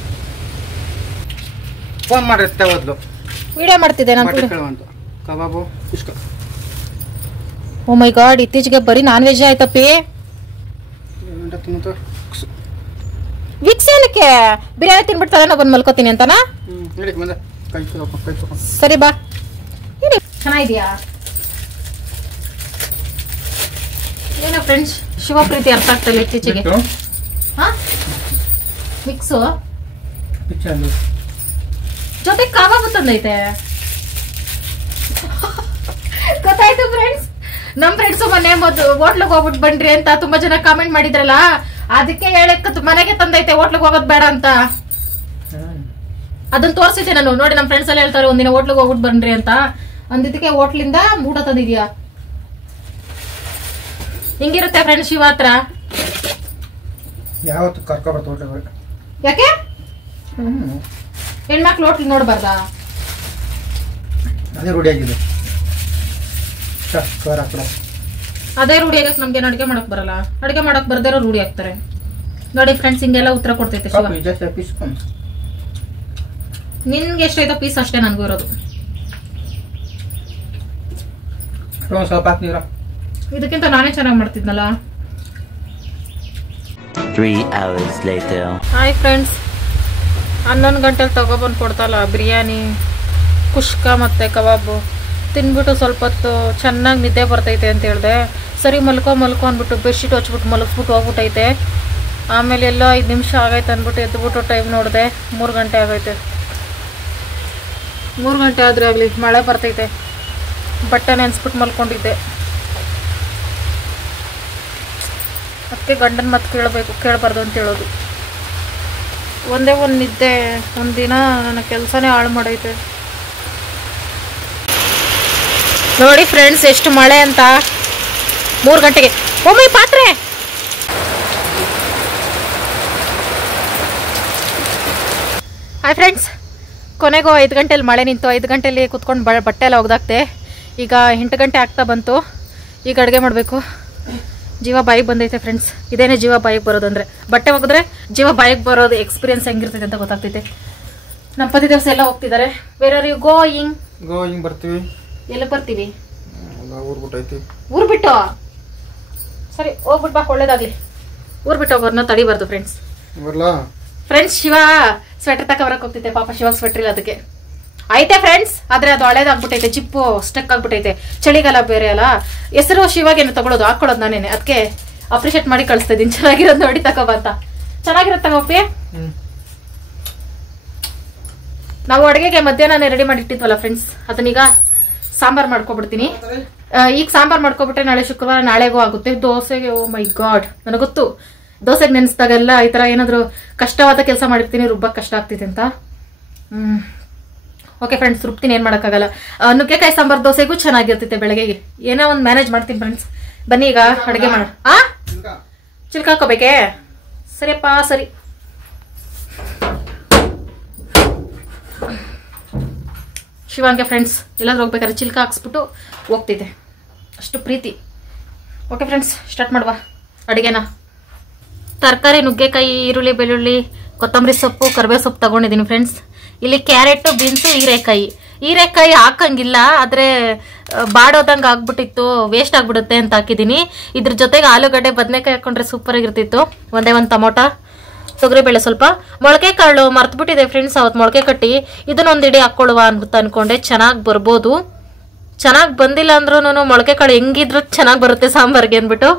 ಫೋನ್ ಮಾಡಿರ್ತೆ ಓದ್ಲು ವಿಡಿಯೋ ಮಾಡ್ತಿದ್ದೆ ನಾನು. ಓ ಮೈ ಗಾಡ್, ಇತ್ತೀಚೆಗೆ ಬರೀ ನಾನ್ ವೆಜ್ ಆಯ್ತಪ್ಪಿ. ವಿಕ್ಸ್ ಏನಕ್ಕೆ? ಬಿರಿಯಾನಿ ತಿನ್ಬಿಡ್ತಾರೆ ನಾ ಬಂದು ಮಲ್ಕೋತೀನಿ ಅಂತನಾ? ಸರಿ ಬಾ. ಚೆನ್ನಾಗಿದ್ಯಾ? ಏನೋ ಫ್ರೆಂಡ್ಸ್, ಶಿವಪ್ರೀತಿ ಅರ್ಥ ಆಗ್ತಾ ಇಲ್ಲ ಇತ್ತೀಚೆಗೆ. ಮಿಕ್ಸು ಜೊತೆ ಕಬಾಬ್ ತಂದೈತೆ. ಗೊತ್ತಾಯ್ತು ಫ್ರೆಂಡ್ಸ್, ನಮ್ ಫ್ರೆಂಡ್ಸ್ ಮೊನ್ನೆ ಹೋಟ್ಲಿಗೆ ಹೋಗ್ಬಿಟ್ಟು ಬನ್ರಿ ಅಂತ ತುಂಬಾ ಜನ ಕಾಮೆಂಟ್ ಮಾಡಿದ್ರಲ್ಲ, ಅದಕ್ಕೆ ಹೇಳಕ್ ಮನೆಗೆ ತಂದೈತೆ, ಹೋಟ್ಲಿಗೆ ಹೋಗೋದ್ ಬೇಡ ಅಂತ. ಅದನ್ನ ತೋರ್ಸಿದ್ದೆ ನಾನು. ನೋಡಿ ನಮ್ ಫ್ರೆಂಡ್ಸ್ ಎಲ್ಲ ಹೇಳ್ತಾರೆ ಒಂದಿನ ಹೋಟ್ಲಿಗೆ ಹೋಗ್ಬಿಟ್ಟು ಬನ್ರಿ ಅಂತ. ಅಂದಿದ್ದಕ್ಕೆ ಹೋಟ್ಲಿಂದ ಊಟ ತಂದಿದ್ಯಾ? ಹಿಂಗಿರುತ್ತೆ ಫ್ರೆಂಡ್ಸ್ ಶಿವ ಹತ್ರ. ಯಾವತ್ತು ಕರ್ಕೊಬರ್ತ ಯಾಕೆ ಹೆಣ್ಮಕ್ಳು ಹೋಟ್ಲಿ ನೋಡ್ಬಾರ್ದ? ಅದೇ ರೂಢಿ ಆಗಿದೆ. ಅದೇ ರೂಢಿ ಆಗಕ್ಕೆ ನಮ್ಗೆ ಅಡಿಗೆ ಮಾಡಕ್ ಬರಲ್ಲ. ಅಡಿಗೆ ಮಾಡಕ್ ಬರ್ದೇ ಇರೋ ರೂಢಿ ಆಗ್ತಾರೆ. ನೋಡಿ ಫ್ರೆಂಡ್ಸ್, ಹಿಂಗೆಲ್ಲ ಉತ್ತರ ಕೊಡ್ತೈತೆ ಶಿವ. ನಿನ್ಗೆ ಎಷ್ಟೈತೋ ಪೀಸ್ ಅಷ್ಟೇ ನನ್ಗೂ ಇರೋದು. ಇದಕ್ಕಿಂತ ನಾನೇ ಚೆನ್ನಾಗಿ ಮಾಡ್ತಿದ್ನಲ್ಲ. ಹಾಯ್ ಫ್ರೆಂಡ್ಸ್, 11 ಗಂಟೆಲಿ ತಗೊಬಂದು ಕೊಡ್ತಲ್ಲ ಬಿರಿಯಾನಿ, ಕುಷ್ಕ ಮತ್ತೆ ಕಬಾಬು ತಿನ್ಬಿಟ್ಟು ಸ್ವಲ್ಪ ಹೊತ್ತು ಚೆನ್ನಾಗಿ ನಿದ್ದೆ ಬರ್ತೈತೆ ಅಂತ ಹೇಳಿದೆ. ಸರಿ ಮಲ್ಕೊ ಅಂದ್ಬಿಟ್ಟು ಬೆಡ್ಶೀಟ್ ಹಚ್ಬಿಟ್ಟು ಮಲಗಿಸ್ಬಿಟ್ಟು ಹೋಗ್ಬಿಟ್ಟೈತೆ. ಆಮೇಲೆ ಎಲ್ಲ 5 ನಿಮಿಷ ಆಗೈತೆ ಅಂದ್ಬಿಟ್ಟು ಎದ್ಬಿಟ್ಟು ಟೈಮ್ ನೋಡಿದೆ, 3 ಗಂಟೆ ಆಗೈತೆ. 3 ಗಂಟೆ ಆದ್ರೆ ಆಗಲಿ, ಮಳೆ ಬರ್ತೈತೆ. ಬಟ್ಟೆ ನೆನೆಸ್ಬಿಟ್ಟು ಮಲ್ಕೊಂಡಿದ್ದೆ. ಅದಕ್ಕೆ ಗಂಡನ ಮತ್ತೆ ಕೇಳಬಾರ್ದು ಅಂತ ಹೇಳೋದು. ಒಂದೇ ಒಂದು ನಿದ್ದೆ ಒಂದಿನ ನನ್ನ ಕೆಲಸನೇ ಹಾಳು ಮಾಡೈತೆ. ನೋಡಿ ಫ್ರೆಂಡ್ಸ್ ಎಷ್ಟು ಮಳೆ ಅಂತ. 3 ಗಂಟೆಗೆ ಒಮ್ಮೆ ಪಾತ್ರೆ. ಹಾಯ್ ಫ್ರೆಂಡ್ಸ್, ಕೊನೆಗೂ 5 ಗಂಟೆಲಿ ಮಳೆ ನಿಂತು. 5 ಗಂಟೆಲಿ ಕುತ್ಕೊಂಡು ಬಟ್ಟೆ ಎಲ್ಲ ಒಗ್ದಾಕ್ತೆ. ಈಗ 8 ಗಂಟೆ ಆಗ್ತಾ ಬಂತು. ಈಗ ಅಡುಗೆ ಮಾಡಬೇಕು. ಜೀವ ಬಾಯಿಗೆ ಬಂದೈತೆ ಫ್ರೆಂಡ್ಸ್. ಇದೇನೇ ಜೀವ ಬಾಯಿಗೆ ಬರೋದಂದ್ರೆ, ಬಟ್ಟೆ ಒಗೆದ್ರೆ ಜೀವ ಬಾಯಿಗೆ ಬರೋದು ಎಕ್ಸ್ಪೀರಿಯನ್ಸ್ ಹೆಂಗಿರ್ತೈತೆ ಅಂತ ಗೊತ್ತಾಗ್ತೈತೆ. ನಮ್ಮ ಪತಿ ದಿವಸ ಎಲ್ಲ ಹೋಗ್ತಿದ್ದಾರೆ. Where are you going? ಬರ್ತೀವಿ. ಎಲ್ಲ ಬರ್ತೀವಿ? ಊರ್ ಬಿಟ್ಟು? ಸರಿ ಹೋಗ್ಬಿಟ್ಟು ಬಾ, ಒಳ್ಳೇದಾಗ್ಲಿ. ಊರ್ ಬಿಟ್ಟು ಹೋಗೋರ್ನ ತಡಿಬಾರ್ದು ಫ್ರೆಂಡ್ಸ್. ಫ್ರೆಂಡ್ಸ್, ಶಿವ ಸ್ವೆಟರ್ ತಗೊಬರಕ್ ಹೋಗ್ತೈತೆ. ಪಾಪ ಶಿವಾಗ ಸ್ವೆಟರ್ ಇಲ್ಲ, ಅದಕ್ಕೆ ಐತೆ ಫ್ರೆಂಡ್ಸ್. ಆದ್ರೆ ಅದು ಹಳೇದಾಗ್ಬಿಟ್ಟೈತೆ, ಚಿಪ್ಪು ಸ್ಟಕ್ ಆಗ್ಬಿಟ್ಟೈತೆ. ಚಳಿಗಾಲ ಬೇರೆ ಅಲ್ಲ. ಹೆಸರು ಶಿವಾಗೇನು ತಗೊಳೋದು, ಹಾಕೊಳ್ಳೋದು ನಾನೇನೆ. ಅದಕ್ಕೆ ಅಪ್ರಿಶಿಯೇಟ್ ಮಾಡಿ ಕಳಿಸ್ತಾ ಇದೀನಿ. ಚೆನ್ನಾಗಿರೋದು ನೋಡಿ ತಗೋಬ ಅಂತ. ಚೆನ್ನಾಗಿರುತ್ತೆ ತಗೋಪಿ. ನಾವು ಅಡುಗೆಗೆ ಮಧ್ಯಾಹ್ನ ರೆಡಿ ಮಾಡಿ ಇಟ್ಟಿದ್ವಲ್ಲ ಫ್ರೆಂಡ್ಸ್, ಅದನ್ನೀಗ ಸಾಂಬಾರ್ ಮಾಡ್ಕೊಬಿಡ್ತೀನಿ. ಈಗ ಸಾಂಬಾರ್ ಮಾಡ್ಕೊಬಿಟ್ರೆ ನಾಳೆ ಶುಕ್ರವಾರ, ನಾಳೆಗೂ ಆಗುತ್ತೆ. ದೋಸೆಗೆ ಓ ಮೈ ಗಾಡ್, ನನಗೆ ಗೊತ್ತು ದೋಸೆಗೆ ನೆನೆಸ್ದಾಗೆಲ್ಲ ಈ ತರ ಏನಾದ್ರು ಕಷ್ಟವಾದ ಕೆಲಸ ಮಾಡಿರ್ತೀನಿ, ರುಬ್ಬಕ್ ಕಷ್ಟ ಆಗ್ತೈತೆ ಅಂತ. ಓಕೆ ಫ್ರೆಂಡ್ಸ್, ರುಬ್ತೀನಿ, ಏನು ಮಾಡೋಕ್ಕಾಗಲ್ಲ. ನುಗ್ಗೆಕಾಯಿ ಸಾಂಬಾರ್ ದೋಸೆಗೂ ಚೆನ್ನಾಗಿರ್ತೈತೆ ಬೆಳಗ್ಗೆಗೆ. ಏನೋ ಒಂದು ಮ್ಯಾನೇಜ್ ಮಾಡ್ತೀನಿ ಫ್ರೆಂಡ್ಸ್. ಬನ್ನಿ ಈಗ ಅಡುಗೆ ಮಾಡೋಣ. ಚಿಲ್ಕ ಹಾಕೋಬೇಕೇ? ಸರಿಯಪ್ಪ ಸರಿ. ಶಿವಾಂಗೆ ಫ್ರೆಂಡ್ಸ್ ಎಲ್ಲಾದ್ರೂ ಹೋಗ್ಬೇಕಾದ್ರೆ ಚಿಲ್ಕ ಹಾಕ್ಸ್ಬಿಟ್ಟು ಹೋಗ್ತಿದ್ದೆ, ಅಷ್ಟು ಪ್ರೀತಿ. ಓಕೆ ಫ್ರೆಂಡ್ಸ್, ಸ್ಟಾರ್ಟ್ ಮಾಡುವ ಅಡುಗೆನ. ತರಕಾರಿ ನುಗ್ಗೆಕಾಯಿ, ಈರುಳ್ಳಿ, ಬೆಳ್ಳುಳ್ಳಿ, ಕೊತ್ತಂಬರಿ ಸೊಪ್ಪು, ಕರಿಬೇವು ಸೊಪ್ಪು ತಗೊಂಡಿದ್ದೀನಿ ಫ್ರೆಂಡ್ಸ್. ಇಲ್ಲಿ ಕ್ಯಾರೆಟು, ಬೀನ್ಸು, ಹೀರೆಕಾಯಿ ಹಾಕಂಗಿಲ್ಲ, ಆದರೆ ಬಾಡೋದಂಗೆ ಆಗ್ಬಿಟ್ಟಿತ್ತು, ವೇಸ್ಟ್ ಆಗ್ಬಿಡುತ್ತೆ ಅಂತ ಹಾಕಿದ್ದೀನಿ. ಇದ್ರ ಜೊತೆಗೆ ಆಲೂಗಡ್ಡೆ, ಬದನೆಕಾಯಿ ಹಾಕೊಂಡ್ರೆ ಸೂಪರ್ ಆಗಿರ್ತಿತ್ತು. ಒಂದೇ ಒಂದು ಟೊಮೊಟೊ, ತೊಗರಿಬೇಳೆ ಸ್ವಲ್ಪ, ಮೊಳಕೆ ಕಾಳು ಮರ್ತ್ಬಿಟ್ಟಿದೆ ಫ್ರೆಂಡ್ಸ್. ಅವತ್ತು ಮೊಳಕೆ ಕಟ್ಟಿ ಇದನ್ನೊಂದು ಇಡಿ ಹಾಕ್ಕೊಳ್ಳುವ ಅಂತ ಅನ್ಕೊಂಡೆ. ಚೆನ್ನಾಗಿ ಬರ್ಬೋದು, ಚೆನ್ನಾಗಿ ಬಂದಿಲ್ಲ ಅಂದ್ರೂ ಮೊಳಕೆ ಕಾಳು ಹೆಂಗಿದ್ರು ಚೆನ್ನಾಗಿ ಬರುತ್ತೆ ಸಾಂಬಾರ್ಗೆ ಅಂದ್ಬಿಟ್ಟು.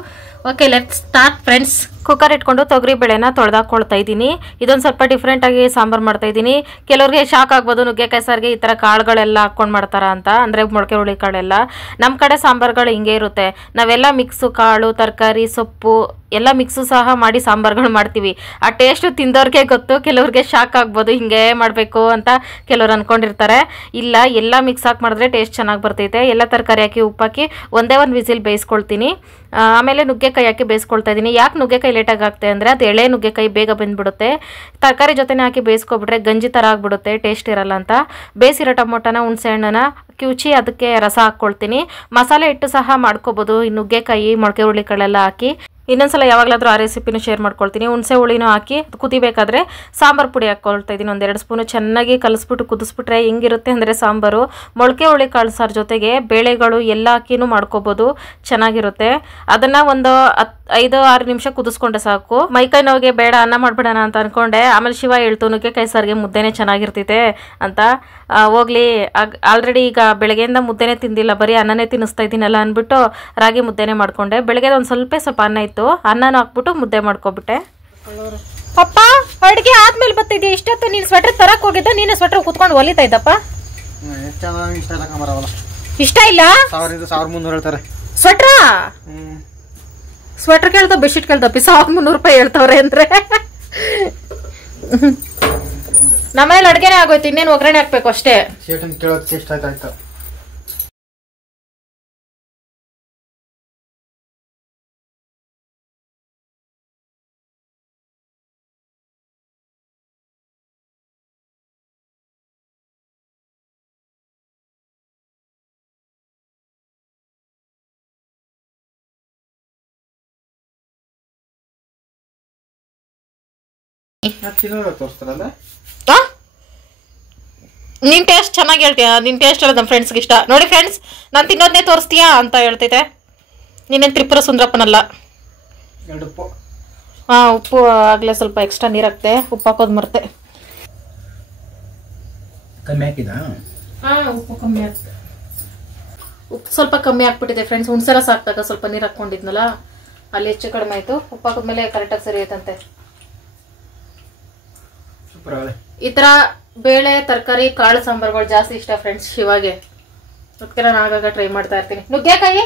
Okay, let's start friends. Cooker ಇಟ್ಕೊಂಡು ತೊಗರಿ ಬೇಳೆನ ತೊಳೆದಾಕೊಳ್ತಾ ಇದ್ದೀನಿ. ಇದೊಂದು ಸ್ವಲ್ಪ ಡಿಫ್ರೆಂಟ್ ಆಗಿ ಸಾಂಬಾರು ಮಾಡ್ತಾ ಇದ್ದೀನಿ. ಕೆಲವ್ರಿಗೆ ಶಾಕ್ ಆಗ್ಬೋದು, ನುಗ್ಗೆಕಾಯಿ ಸಾರಿಗೆ ಈ ಥರ ಕಾಳುಗಳೆಲ್ಲ ಹಾಕೊಂಡು ಮಾಡ್ತಾರ ಅಂತ, ಅಂದರೆ ಮೊಳಕೆ ಹುಳಿ ಕಾಳೆಲ್ಲ. ನಮ್ಮ ಕಡೆ ಸಾಂಬಾರುಗಳು ಹಿಂಗೆ ಇರುತ್ತೆ. ನಾವೆಲ್ಲ ಮಿಕ್ಸು, ಕಾಳು, ತರಕಾರಿ, ಸೊಪ್ಪು ಎಲ್ಲ ಮಿಕ್ಸು ಸಹ ಮಾಡಿ ಸಾಂಬಾರುಗಳು ಮಾಡ್ತೀವಿ. ಆ ಟೇಸ್ಟು ತಿಂದವ್ರಿಗೆ ಗೊತ್ತು. ಕೆಲವ್ರಿಗೆ ಶಾಕ್ ಆಗ್ಬೋದು, ಹಿಂಗೆ ಮಾಡಬೇಕು ಅಂತ ಕೆಲವ್ರು ಅಂದ್ಕೊಂಡಿರ್ತಾರೆ. ಇಲ್ಲ, ಎಲ್ಲ ಮಿಕ್ಸ್ ಹಾಕಿ ಮಾಡಿದ್ರೆ ಟೇಸ್ಟ್ ಚೆನ್ನಾಗಿ ಬರ್ತೈತೆ. ಎಲ್ಲ ತರಕಾರಿ ಹಾಕಿ, ಉಪ್ಪು ಹಾಕಿ ಒಂದೇ ಒಂದು ವಿಸಿಲ್ ಬೇಯಿಸ್ಕೊಳ್ತೀನಿ. ಆಮೇಲೆ ನುಗ್ಗೆಕಾಯಿ ಹಾಕಿ ಬೇಯಿಸ್ಕೊಳ್ತಾ ಇದ್ದೀನಿ. ಯಾಕೆ ನುಗ್ಗೆಕಾಯಿ ಲೇಟಾಗಿ ಆಗ್ತೆ ಅಂದರೆ ಅದು ಎಳೆ ನುಗ್ಗೆಕಾಯಿ ಬೇಗ ಬಂದ್ಬಿಡುತ್ತೆ. ತರಕಾರಿ ಜೊತೆನೇ ಹಾಕಿ ಬೇಯಿಸ್ಕೊಬಿಟ್ರೆ ಗಂಜಿ ಥರ ಆಗಿಬಿಡುತ್ತೆ, ಟೇಸ್ಟ್ ಇರಲ್ಲ ಅಂತ. ಬೇಯಿಸಿರೋ ಟೊಮೊಟೊನ, ಹುಣಸೆ ಹಣ್ಣನ್ನ ಕಿವುಚಿ ಅದಕ್ಕೆ ರಸ ಹಾಕ್ಕೊಳ್ತೀನಿ. ಮಸಾಲೆ ಹಿಟ್ಟು ಸಹ ಮಾಡ್ಕೋಬೋದು, ಈ ನುಗ್ಗೆಕಾಯಿ, ಮೊಳಕೆ ಹುರುಳಿಕಾಳೆಲ್ಲ ಹಾಕಿ. ಇನ್ನೊಂದ್ಸಲ ಯಾವಾಗಲಾದರೂ ಆ ರೆಸಿಪಿನೂ ಶೇರ್ ಮಾಡ್ಕೊಳ್ತೀನಿ. ಹುಣಸೆ ಹುಳಿನೂ ಹಾಕಿ ಕುದಿಬೇಕಾದ್ರೆ ಸಾಂಬಾರು ಪುಡಿ ಹಾಕ್ಕೊಳ್ತಾ ಇದ್ದೀನಿ. 1-2 ಸ್ಪೂನು ಚೆನ್ನಾಗಿ ಕಲಿಸ್ಬಿಟ್ಟು ಕುದಿಸ್ಬಿಟ್ರೆ ಹೆಂಗಿರುತ್ತೆ ಅಂದರೆ ಸಾಂಬಾರು. ಮೊಳಕೆ ಹುಳಿ ಕಾಳು ಸಾರು ಜೊತೆಗೆ ಬೇಳೆಗಳು ಎಲ್ಲ ಹಾಕಿನೂ ಮಾಡ್ಕೋಬೋದು, ಚೆನ್ನಾಗಿರುತ್ತೆ. ಅದನ್ನು ಒಂದು 5-6 ನಿಮಿಷ ಕುದಿಸ್ಕೊಂಡೆ ಸಾಕು. ಮೈಕೈ ನೋವಿಗೆ ಬೇಡ, ಅನ್ನ ಮಾಡ್ಬಿಡೋಣ ಅಂತ ಅನ್ಕೊಂಡೆ. ಆಮೇಲೆ ಶಿವ ಹೇಳ್ತು ನುಗ್ಗೆಕಾಯಿ ಸಾರಿಗೆ ಮುದ್ದೆನೇ ಚೆನ್ನಾಗಿರ್ತೈತೆ ಅಂತ. ಹೋಗ್ಲಿ, ಆಲ್ರೆಡಿ ಈಗ ಬೆಳಗ್ಗೆಯಿಂದ ಮುದ್ದೆನೇ ತಿಂದಿಲ್ಲ, ಬರೀ ಅನ್ನನೇ ತಿನ್ನಿಸ್ತಾ ಇದ್ದೀನಲ್ಲ ಅಂದ್ಬಿಟ್ಟು ರಾಗಿ ಮುದ್ದೆನೇ ಮಾಡ್ಕೊಂಡೆ. ಬೆಳಗ್ಗೆ ಒಂದು ಸ್ವಲ್ಪ ಅನ್ನ ಇತ್ತು, ಅನ್ನನೂ ಹಾಕ್ಬಿಟ್ಟು ಮುದ್ದೆ ಮಾಡ್ಕೊಬಿಟ್ಟೆ. ಅಪ್ಪ, ಅಡುಗೆ ಆದ್ಮೇಲೆ ಬರ್ತಿದ್ಯಾ? ಇಷ್ಟೊತ್ತು ನೀನು ಸ್ವೆಟರ್ ತರಕ್ ಹೋಗಿದ್ದ, ನೀನು ಸ್ವೆಟರ್ ಕುತ್ಕೊಂಡು ಹೊಲಿತಾ ಇದ್ದಪ್ಪ. ಇಷ್ಟ ಇಲ್ಲ? 1300 ಹೇಳ್ತಾರೆ ಸ್ವೆಟ್ರಾ. ಸ್ವೆಟರ್ ಕೇಳ್ತಾವ, ಬೆಡ್ಶೀಟ್ ಕೇಳ್ತಾವ, 1300 ರೂಪಾಯಿ ಹೇಳ್ತಾವ್ರೆ ಅಂದ್ರೆ. ನಮ್ಮನೇಲಿ ಅಡ್ಗೆನೆ ಆಗೋಯ್ತು, ಇನ್ನೇನು ಒಗ್ಗರಣೆ ಹಾಕ್ಬೇಕು ಅಷ್ಟೇ. ನಿನ್ ಟೇಸ್ಟ್ ಚೆನ್ನಾಗಿ ಹೇಳ್ತೀಯ, ನಿನ್ ಟೇಸ್ಟ್ ಎಲ್ಲ ನಮ್ಮ ಫ್ರೆಂಡ್ಸ್ಗೆ ಇಷ್ಟ. ನೋಡಿ ಫ್ರೆಂಡ್ಸ್, ನಾನು ತಿನ್ನೋದನ್ನೇ ತೋರಿಸ್ತೀಯಾ ಅಂತ ಹೇಳ್ತೈತೆ. ನೀನೇನು ತ್ರಿಪುರ ಸುಂದ್ರಪ್ಪನಲ್ಲ. ಉಪ್ಪು ಆಗ್ಲೇ ಸ್ವಲ್ಪ ಎಕ್ಸ್ಟ್ರಾ ನೀರು ಹಾಕ್ತೆ, ಉಪ್ಪು ಹಾಕೋದು ಮರ್ತೆ. ಉಪ್ಪು ಕಮ್ಮಿ ಆಗ್ತದೆ, ಉಪ್ಪು ಸ್ವಲ್ಪ ಕಮ್ಮಿ ಹಾಕ್ಬಿಟ್ಟಿದೆ ಫ್ರೆಂಡ್ಸ್. ಹುಣಸೆ ರಸ ಹಾಕ್ದಾಗ ಸ್ವಲ್ಪ ನೀರು ಹಾಕ್ಕೊಂಡಿದ್ನಲ್ಲ, ಅಲ್ಲಿ ಹೆಚ್ಚು ಕಡಿಮೆ ಆಯ್ತು. ಉಪ್ಪು ಹಾಕಿದ್ಮೇಲೆ ಕರೆಕ್ಟಾಗಿ ಸರಿ ಆಯ್ತಂತೆ. ಈ ತರ ಬೇಳೆ, ತರಕಾರಿ, ಕಾಳು ಸಾಂಬಾರುಗಳು ಜಾಸ್ತಿ ಇಷ್ಟ ಫ್ರೆಂಡ್ಸ್ ಶಿವಾಗೆ. ಅದಕ್ಕೆ ನಾನು ಆಗಾಗ ಟ್ರೈ ಮಾಡ್ತಾ ಇರ್ತೀನಿ. ನುಗ್ಗೆಕಾಯಿ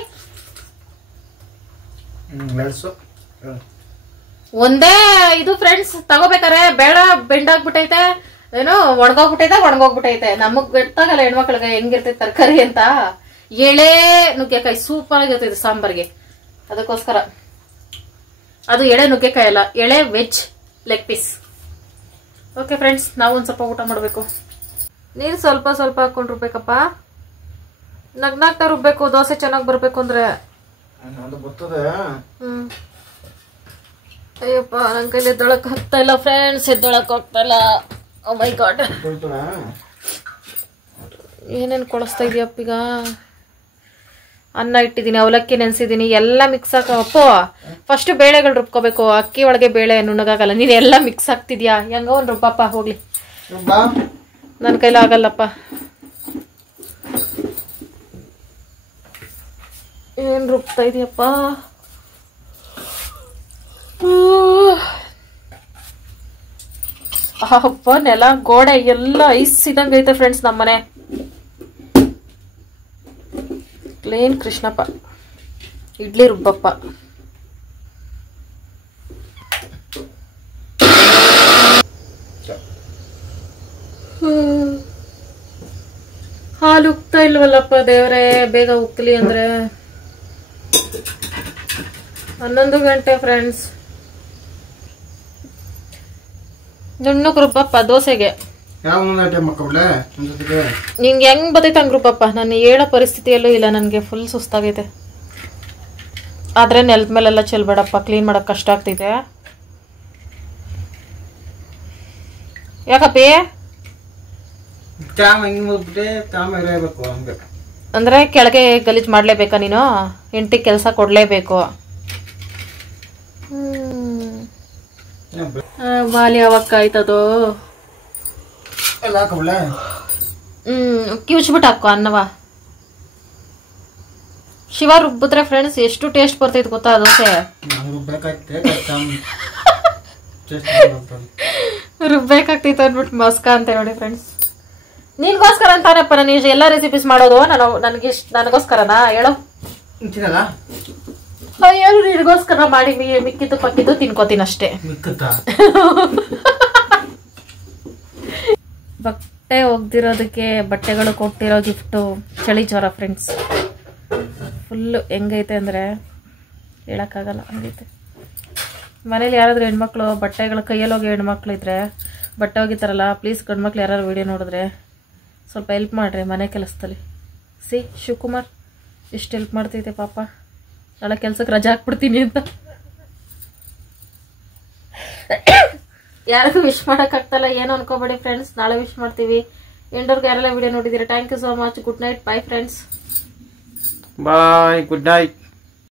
ಒಂದೇ ಇದು ಫ್ರೆಂಡ್ಸ್, ತಗೋಬೇಕಾರೆ ಬೇಡ ಬೆಂಡಾಗ್ಬಿಟ್ಟೈತೆ, ಏನೋ ಒಣಗೋಗ್ಬಿಟ್ಟೈತೆ. ನಮಗ್ ಗೊತ್ತಾಗಲ್ಲ ಹೆಣ್ಮಕ್ಳಿಗೆ ಹೆಂಗಿರ್ತೈತೆ ತರಕಾರಿ ಅಂತ. ಎಳೆ ನುಗ್ಗೆಕಾಯಿ ಸೂಪರ್ ಆಗಿರ್ತೈತೆ ಸಾಂಬಾರ್ಗೆ, ಅದಕ್ಕೋಸ್ಕರ. ಅದು ಎಳೆ ನುಗ್ಗೆಕಾಯಿ ಅಲ್ಲ, ಎಳೆ veg leg piece. Okay friends, ನಾವು ಒಂದು ಸ್ವಲ್ಪ ಊಟ ಮಾಡಬೇಕು. ನೀರು ಸ್ವಲ್ಪ ಹಾಕೊಂಡು ರುಬ್ಬೇಕಪ್ಪ, ನಗ್ನಾಗ್ತಾ ರುಬ್ಬೇಕು, ದೋಸೆ ಚೆನ್ನಾಗಿ ಬರ್ಬೇಕು ಅಂದ್ರೆ. ಅಯ್ಯಪ್ಪ, ನನ್ನ ಕೈಲಿ ಎದ್ದೊಳಕ್ ಆಗ್ತಾ ಇಲ್ಲ ಫ್ರೆಂಡ್ಸ್, ಎದ್ದೊಳಕ್ ಹೋಗ್ತಾ ಇಲ್ಲ. ಓ ಮೈ ಗಾಡ್, ಏನೇನು ಕೊಳಿಸ್ತಾ ಇದೀಯಪ್ಪ ಈಗ? ಅನ್ನ ಇಟ್ಟಿದ್ದೀನಿ, ಅವಲಕ್ಕಿ ನೆನ್ಸಿದ್ದೀನಿ, ಎಲ್ಲ ಮಿಕ್ಸ್ ಹಾಕಪ್ಪ. ಫಸ್ಟ್ ಬೇಳೆಗಳು ರುಬ್ಕೋಬೇಕು, ಅಕ್ಕಿ ಒಳಗೆ ಬೇಳೆ ನುಣ್ಣಗಾಗಲ್ಲ. ನೀನ್ ಎಲ್ಲ ಮಿಕ್ಸ್ ಹಾಕ್ತಿದ್ಯಾ? ಹೆಂಗೋ ಒಂದು ರುಬ್ಬಪ್ಪ, ಹೋಗ್ಲಿ. ನನ್ನ ಕೈಲಿ ಆಗಲ್ಲಪ್ಪ. ಏನ್ ರುಬ್ತಾ ಇದೀಯಪ್ಪ? ಅಪ್ಪ, ನೆಲ ಗೋಡೆ ಎಲ್ಲ ಐಸ್ ಇದಂಗ ಐತೆ ಫ್ರೆಂಡ್ಸ್ ನಮ್ಮನೆ. ಕ್ಲೀನ್ ಕೃಷ್ಣಪ್ಪ. ಇಡ್ಲಿ ರುಬ್ಬಪ್ಪ. ಇಲ್ವಲ್ಲಪ್ಪ ದೇವ್ರೆ, ಬೇಗ ಉಕ್ಕಲಿ ಅಂದ್ರೆ 11 ಗಂಟೆ ಫ್ರೆಂಡ್ಸ್. ನುಣ್ಣಗೆ ರುಬ್ಬಪ್ಪ ದೋಸೆಗೆ. ನಿಂಗೆ ಹೆಂಗ್ ಬತ್ತೈತೆ ಹಂಗ್ ರುಬ್ಬಪ್ಪ. ನಾನು ಹೇಳೋ ಪರಿಸ್ಥಿತಿಯಲ್ಲೂ ಇಲ್ಲ, ನನಗೆ ಫುಲ್ ಸುಸ್ತಾಗೈತೆ. ಆದ್ರೆ ನೆಲದ ಮೇಲೆಲ್ಲ ಚೆಲ್ಬೇಡಪ್ಪ, ಕ್ಲೀನ್ ಮಾಡಕ್ ಕಷ್ಟ ಆಗ್ತೈತೆ. ಯಾಕಪ್ಪಿ? ಅಂದ್ರೆ ಕೆಳಗೆ ಗಲೀಜ್ ಮಾಡ್ಲೇಬೇಕಾ ನೀನು? ಹೆಂಡತಿ ಕೆಲಸ ಕೊಡ್ಲೇಬೇಕು. ಮಾಲಿ ಯಾವಾಗ ಆಯ್ತದು? ಕಿವುಚ್ಬಿಟ್ಟು ಹಾಕೋ ಅನ್ನವ. ಶಿವ ರುಬ್ಬಿದ್ರೆ ಫ್ರೆಂಡ್ಸ್ ಎಷ್ಟು ಟೇಸ್ಟ್ ಬರ್ತೈತೆ ಗೊತ್ತಾ ದೋಸೆ? ರುಬ್ಬೇಕಾಗ್ತೈತೆ ಅಂದ್ಬಿಟ್ಟು ಮಸ್ಕ ಅಂತ ನೋಡಿ ಫ್ರೆಂಡ್ಸ್. ನಿನ್ಗೋಸ್ಕರ ಅಂತಾನಪ್ಪ ನಾನು ಎಲ್ಲ ರೆಸಿಪೀಸ್ ಮಾಡೋದು. ನನಗೋಸ್ಕರನಾ ಹೇಳೋ? ಏನು ನಿನಗೋಸ್ಕರ ಮಾಡಿ ಮಿಕ್ಕಿದ್ದು ಪಕ್ಕಿದ್ದು ತಿನ್ಕೋತೀನಿ ಅಷ್ಟೇ. ಬಟ್ಟೆ ಒಗ್ದಿರೋದಕ್ಕೆ ಬಟ್ಟೆಗಳು ಕೊಟ್ಟಿರೋ ಗಿಫ್ಟು ಚಳಿ ಜ್ವರ ಫ್ರೆಂಡ್ಸ್. ಫುಲ್ಲು ಹೆಂಗೈತೆ ಅಂದರೆ ಹೇಳೋಕ್ಕಾಗಲ್ಲ, ಹಂಗೈತೆ. ಮನೇಲಿ ಯಾರಾದರೂ ಹೆಣ್ಮಕ್ಳು ಬಟ್ಟೆಗಳು ಕೈಯಲ್ಲಿ ಹೋಗಿ ಹೆಣ್ಮಕ್ಳು ಇದ್ರೆ ಬಟ್ಟೆ ಒಗಿತಾರಲ್ಲ, ಪ್ಲೀಸ್ ಗಂಡ್ಮಕ್ಳು ಯಾರು ವಿಡಿಯೋ ನೋಡಿದ್ರೆ ಸ್ವಲ್ಪ ಹೆಲ್ಪ್ ಮಾಡಿರಿ ಮನೆ ಕೆಲಸದಲ್ಲಿ. ಶಿವಕುಮಾರ್ ಎಷ್ಟು ಹೆಲ್ಪ್ ಮಾಡ್ತೈತೆ ಪಾಪ. ನಾಳೆ ಕೆಲ್ಸಕ್ಕೆ ರಜಾ ಹಾಕ್ಬಿಡ್ತೀನಿ ಅಂತ. ಯಾರಿಗೂ ವಿಶ್ ಮಾಡೋಕ್ಕಾಗ್ತಲ್ಲ, ಏನು ಅನ್ಕೋಬೇಡಿ ಫ್ರೆಂಡ್ಸ್. ನಾಳೆ ವಿಶ್ ಮಾಡ್ತೀವಿ. ಎಂಡೋರ್ಗೆ ಯಾರೆಲ್ಲ ವಿಡಿಯೋ ನೋಡಿದ್ದೀರಾ, thank you so much. Good night, bye friends. Bye, good night.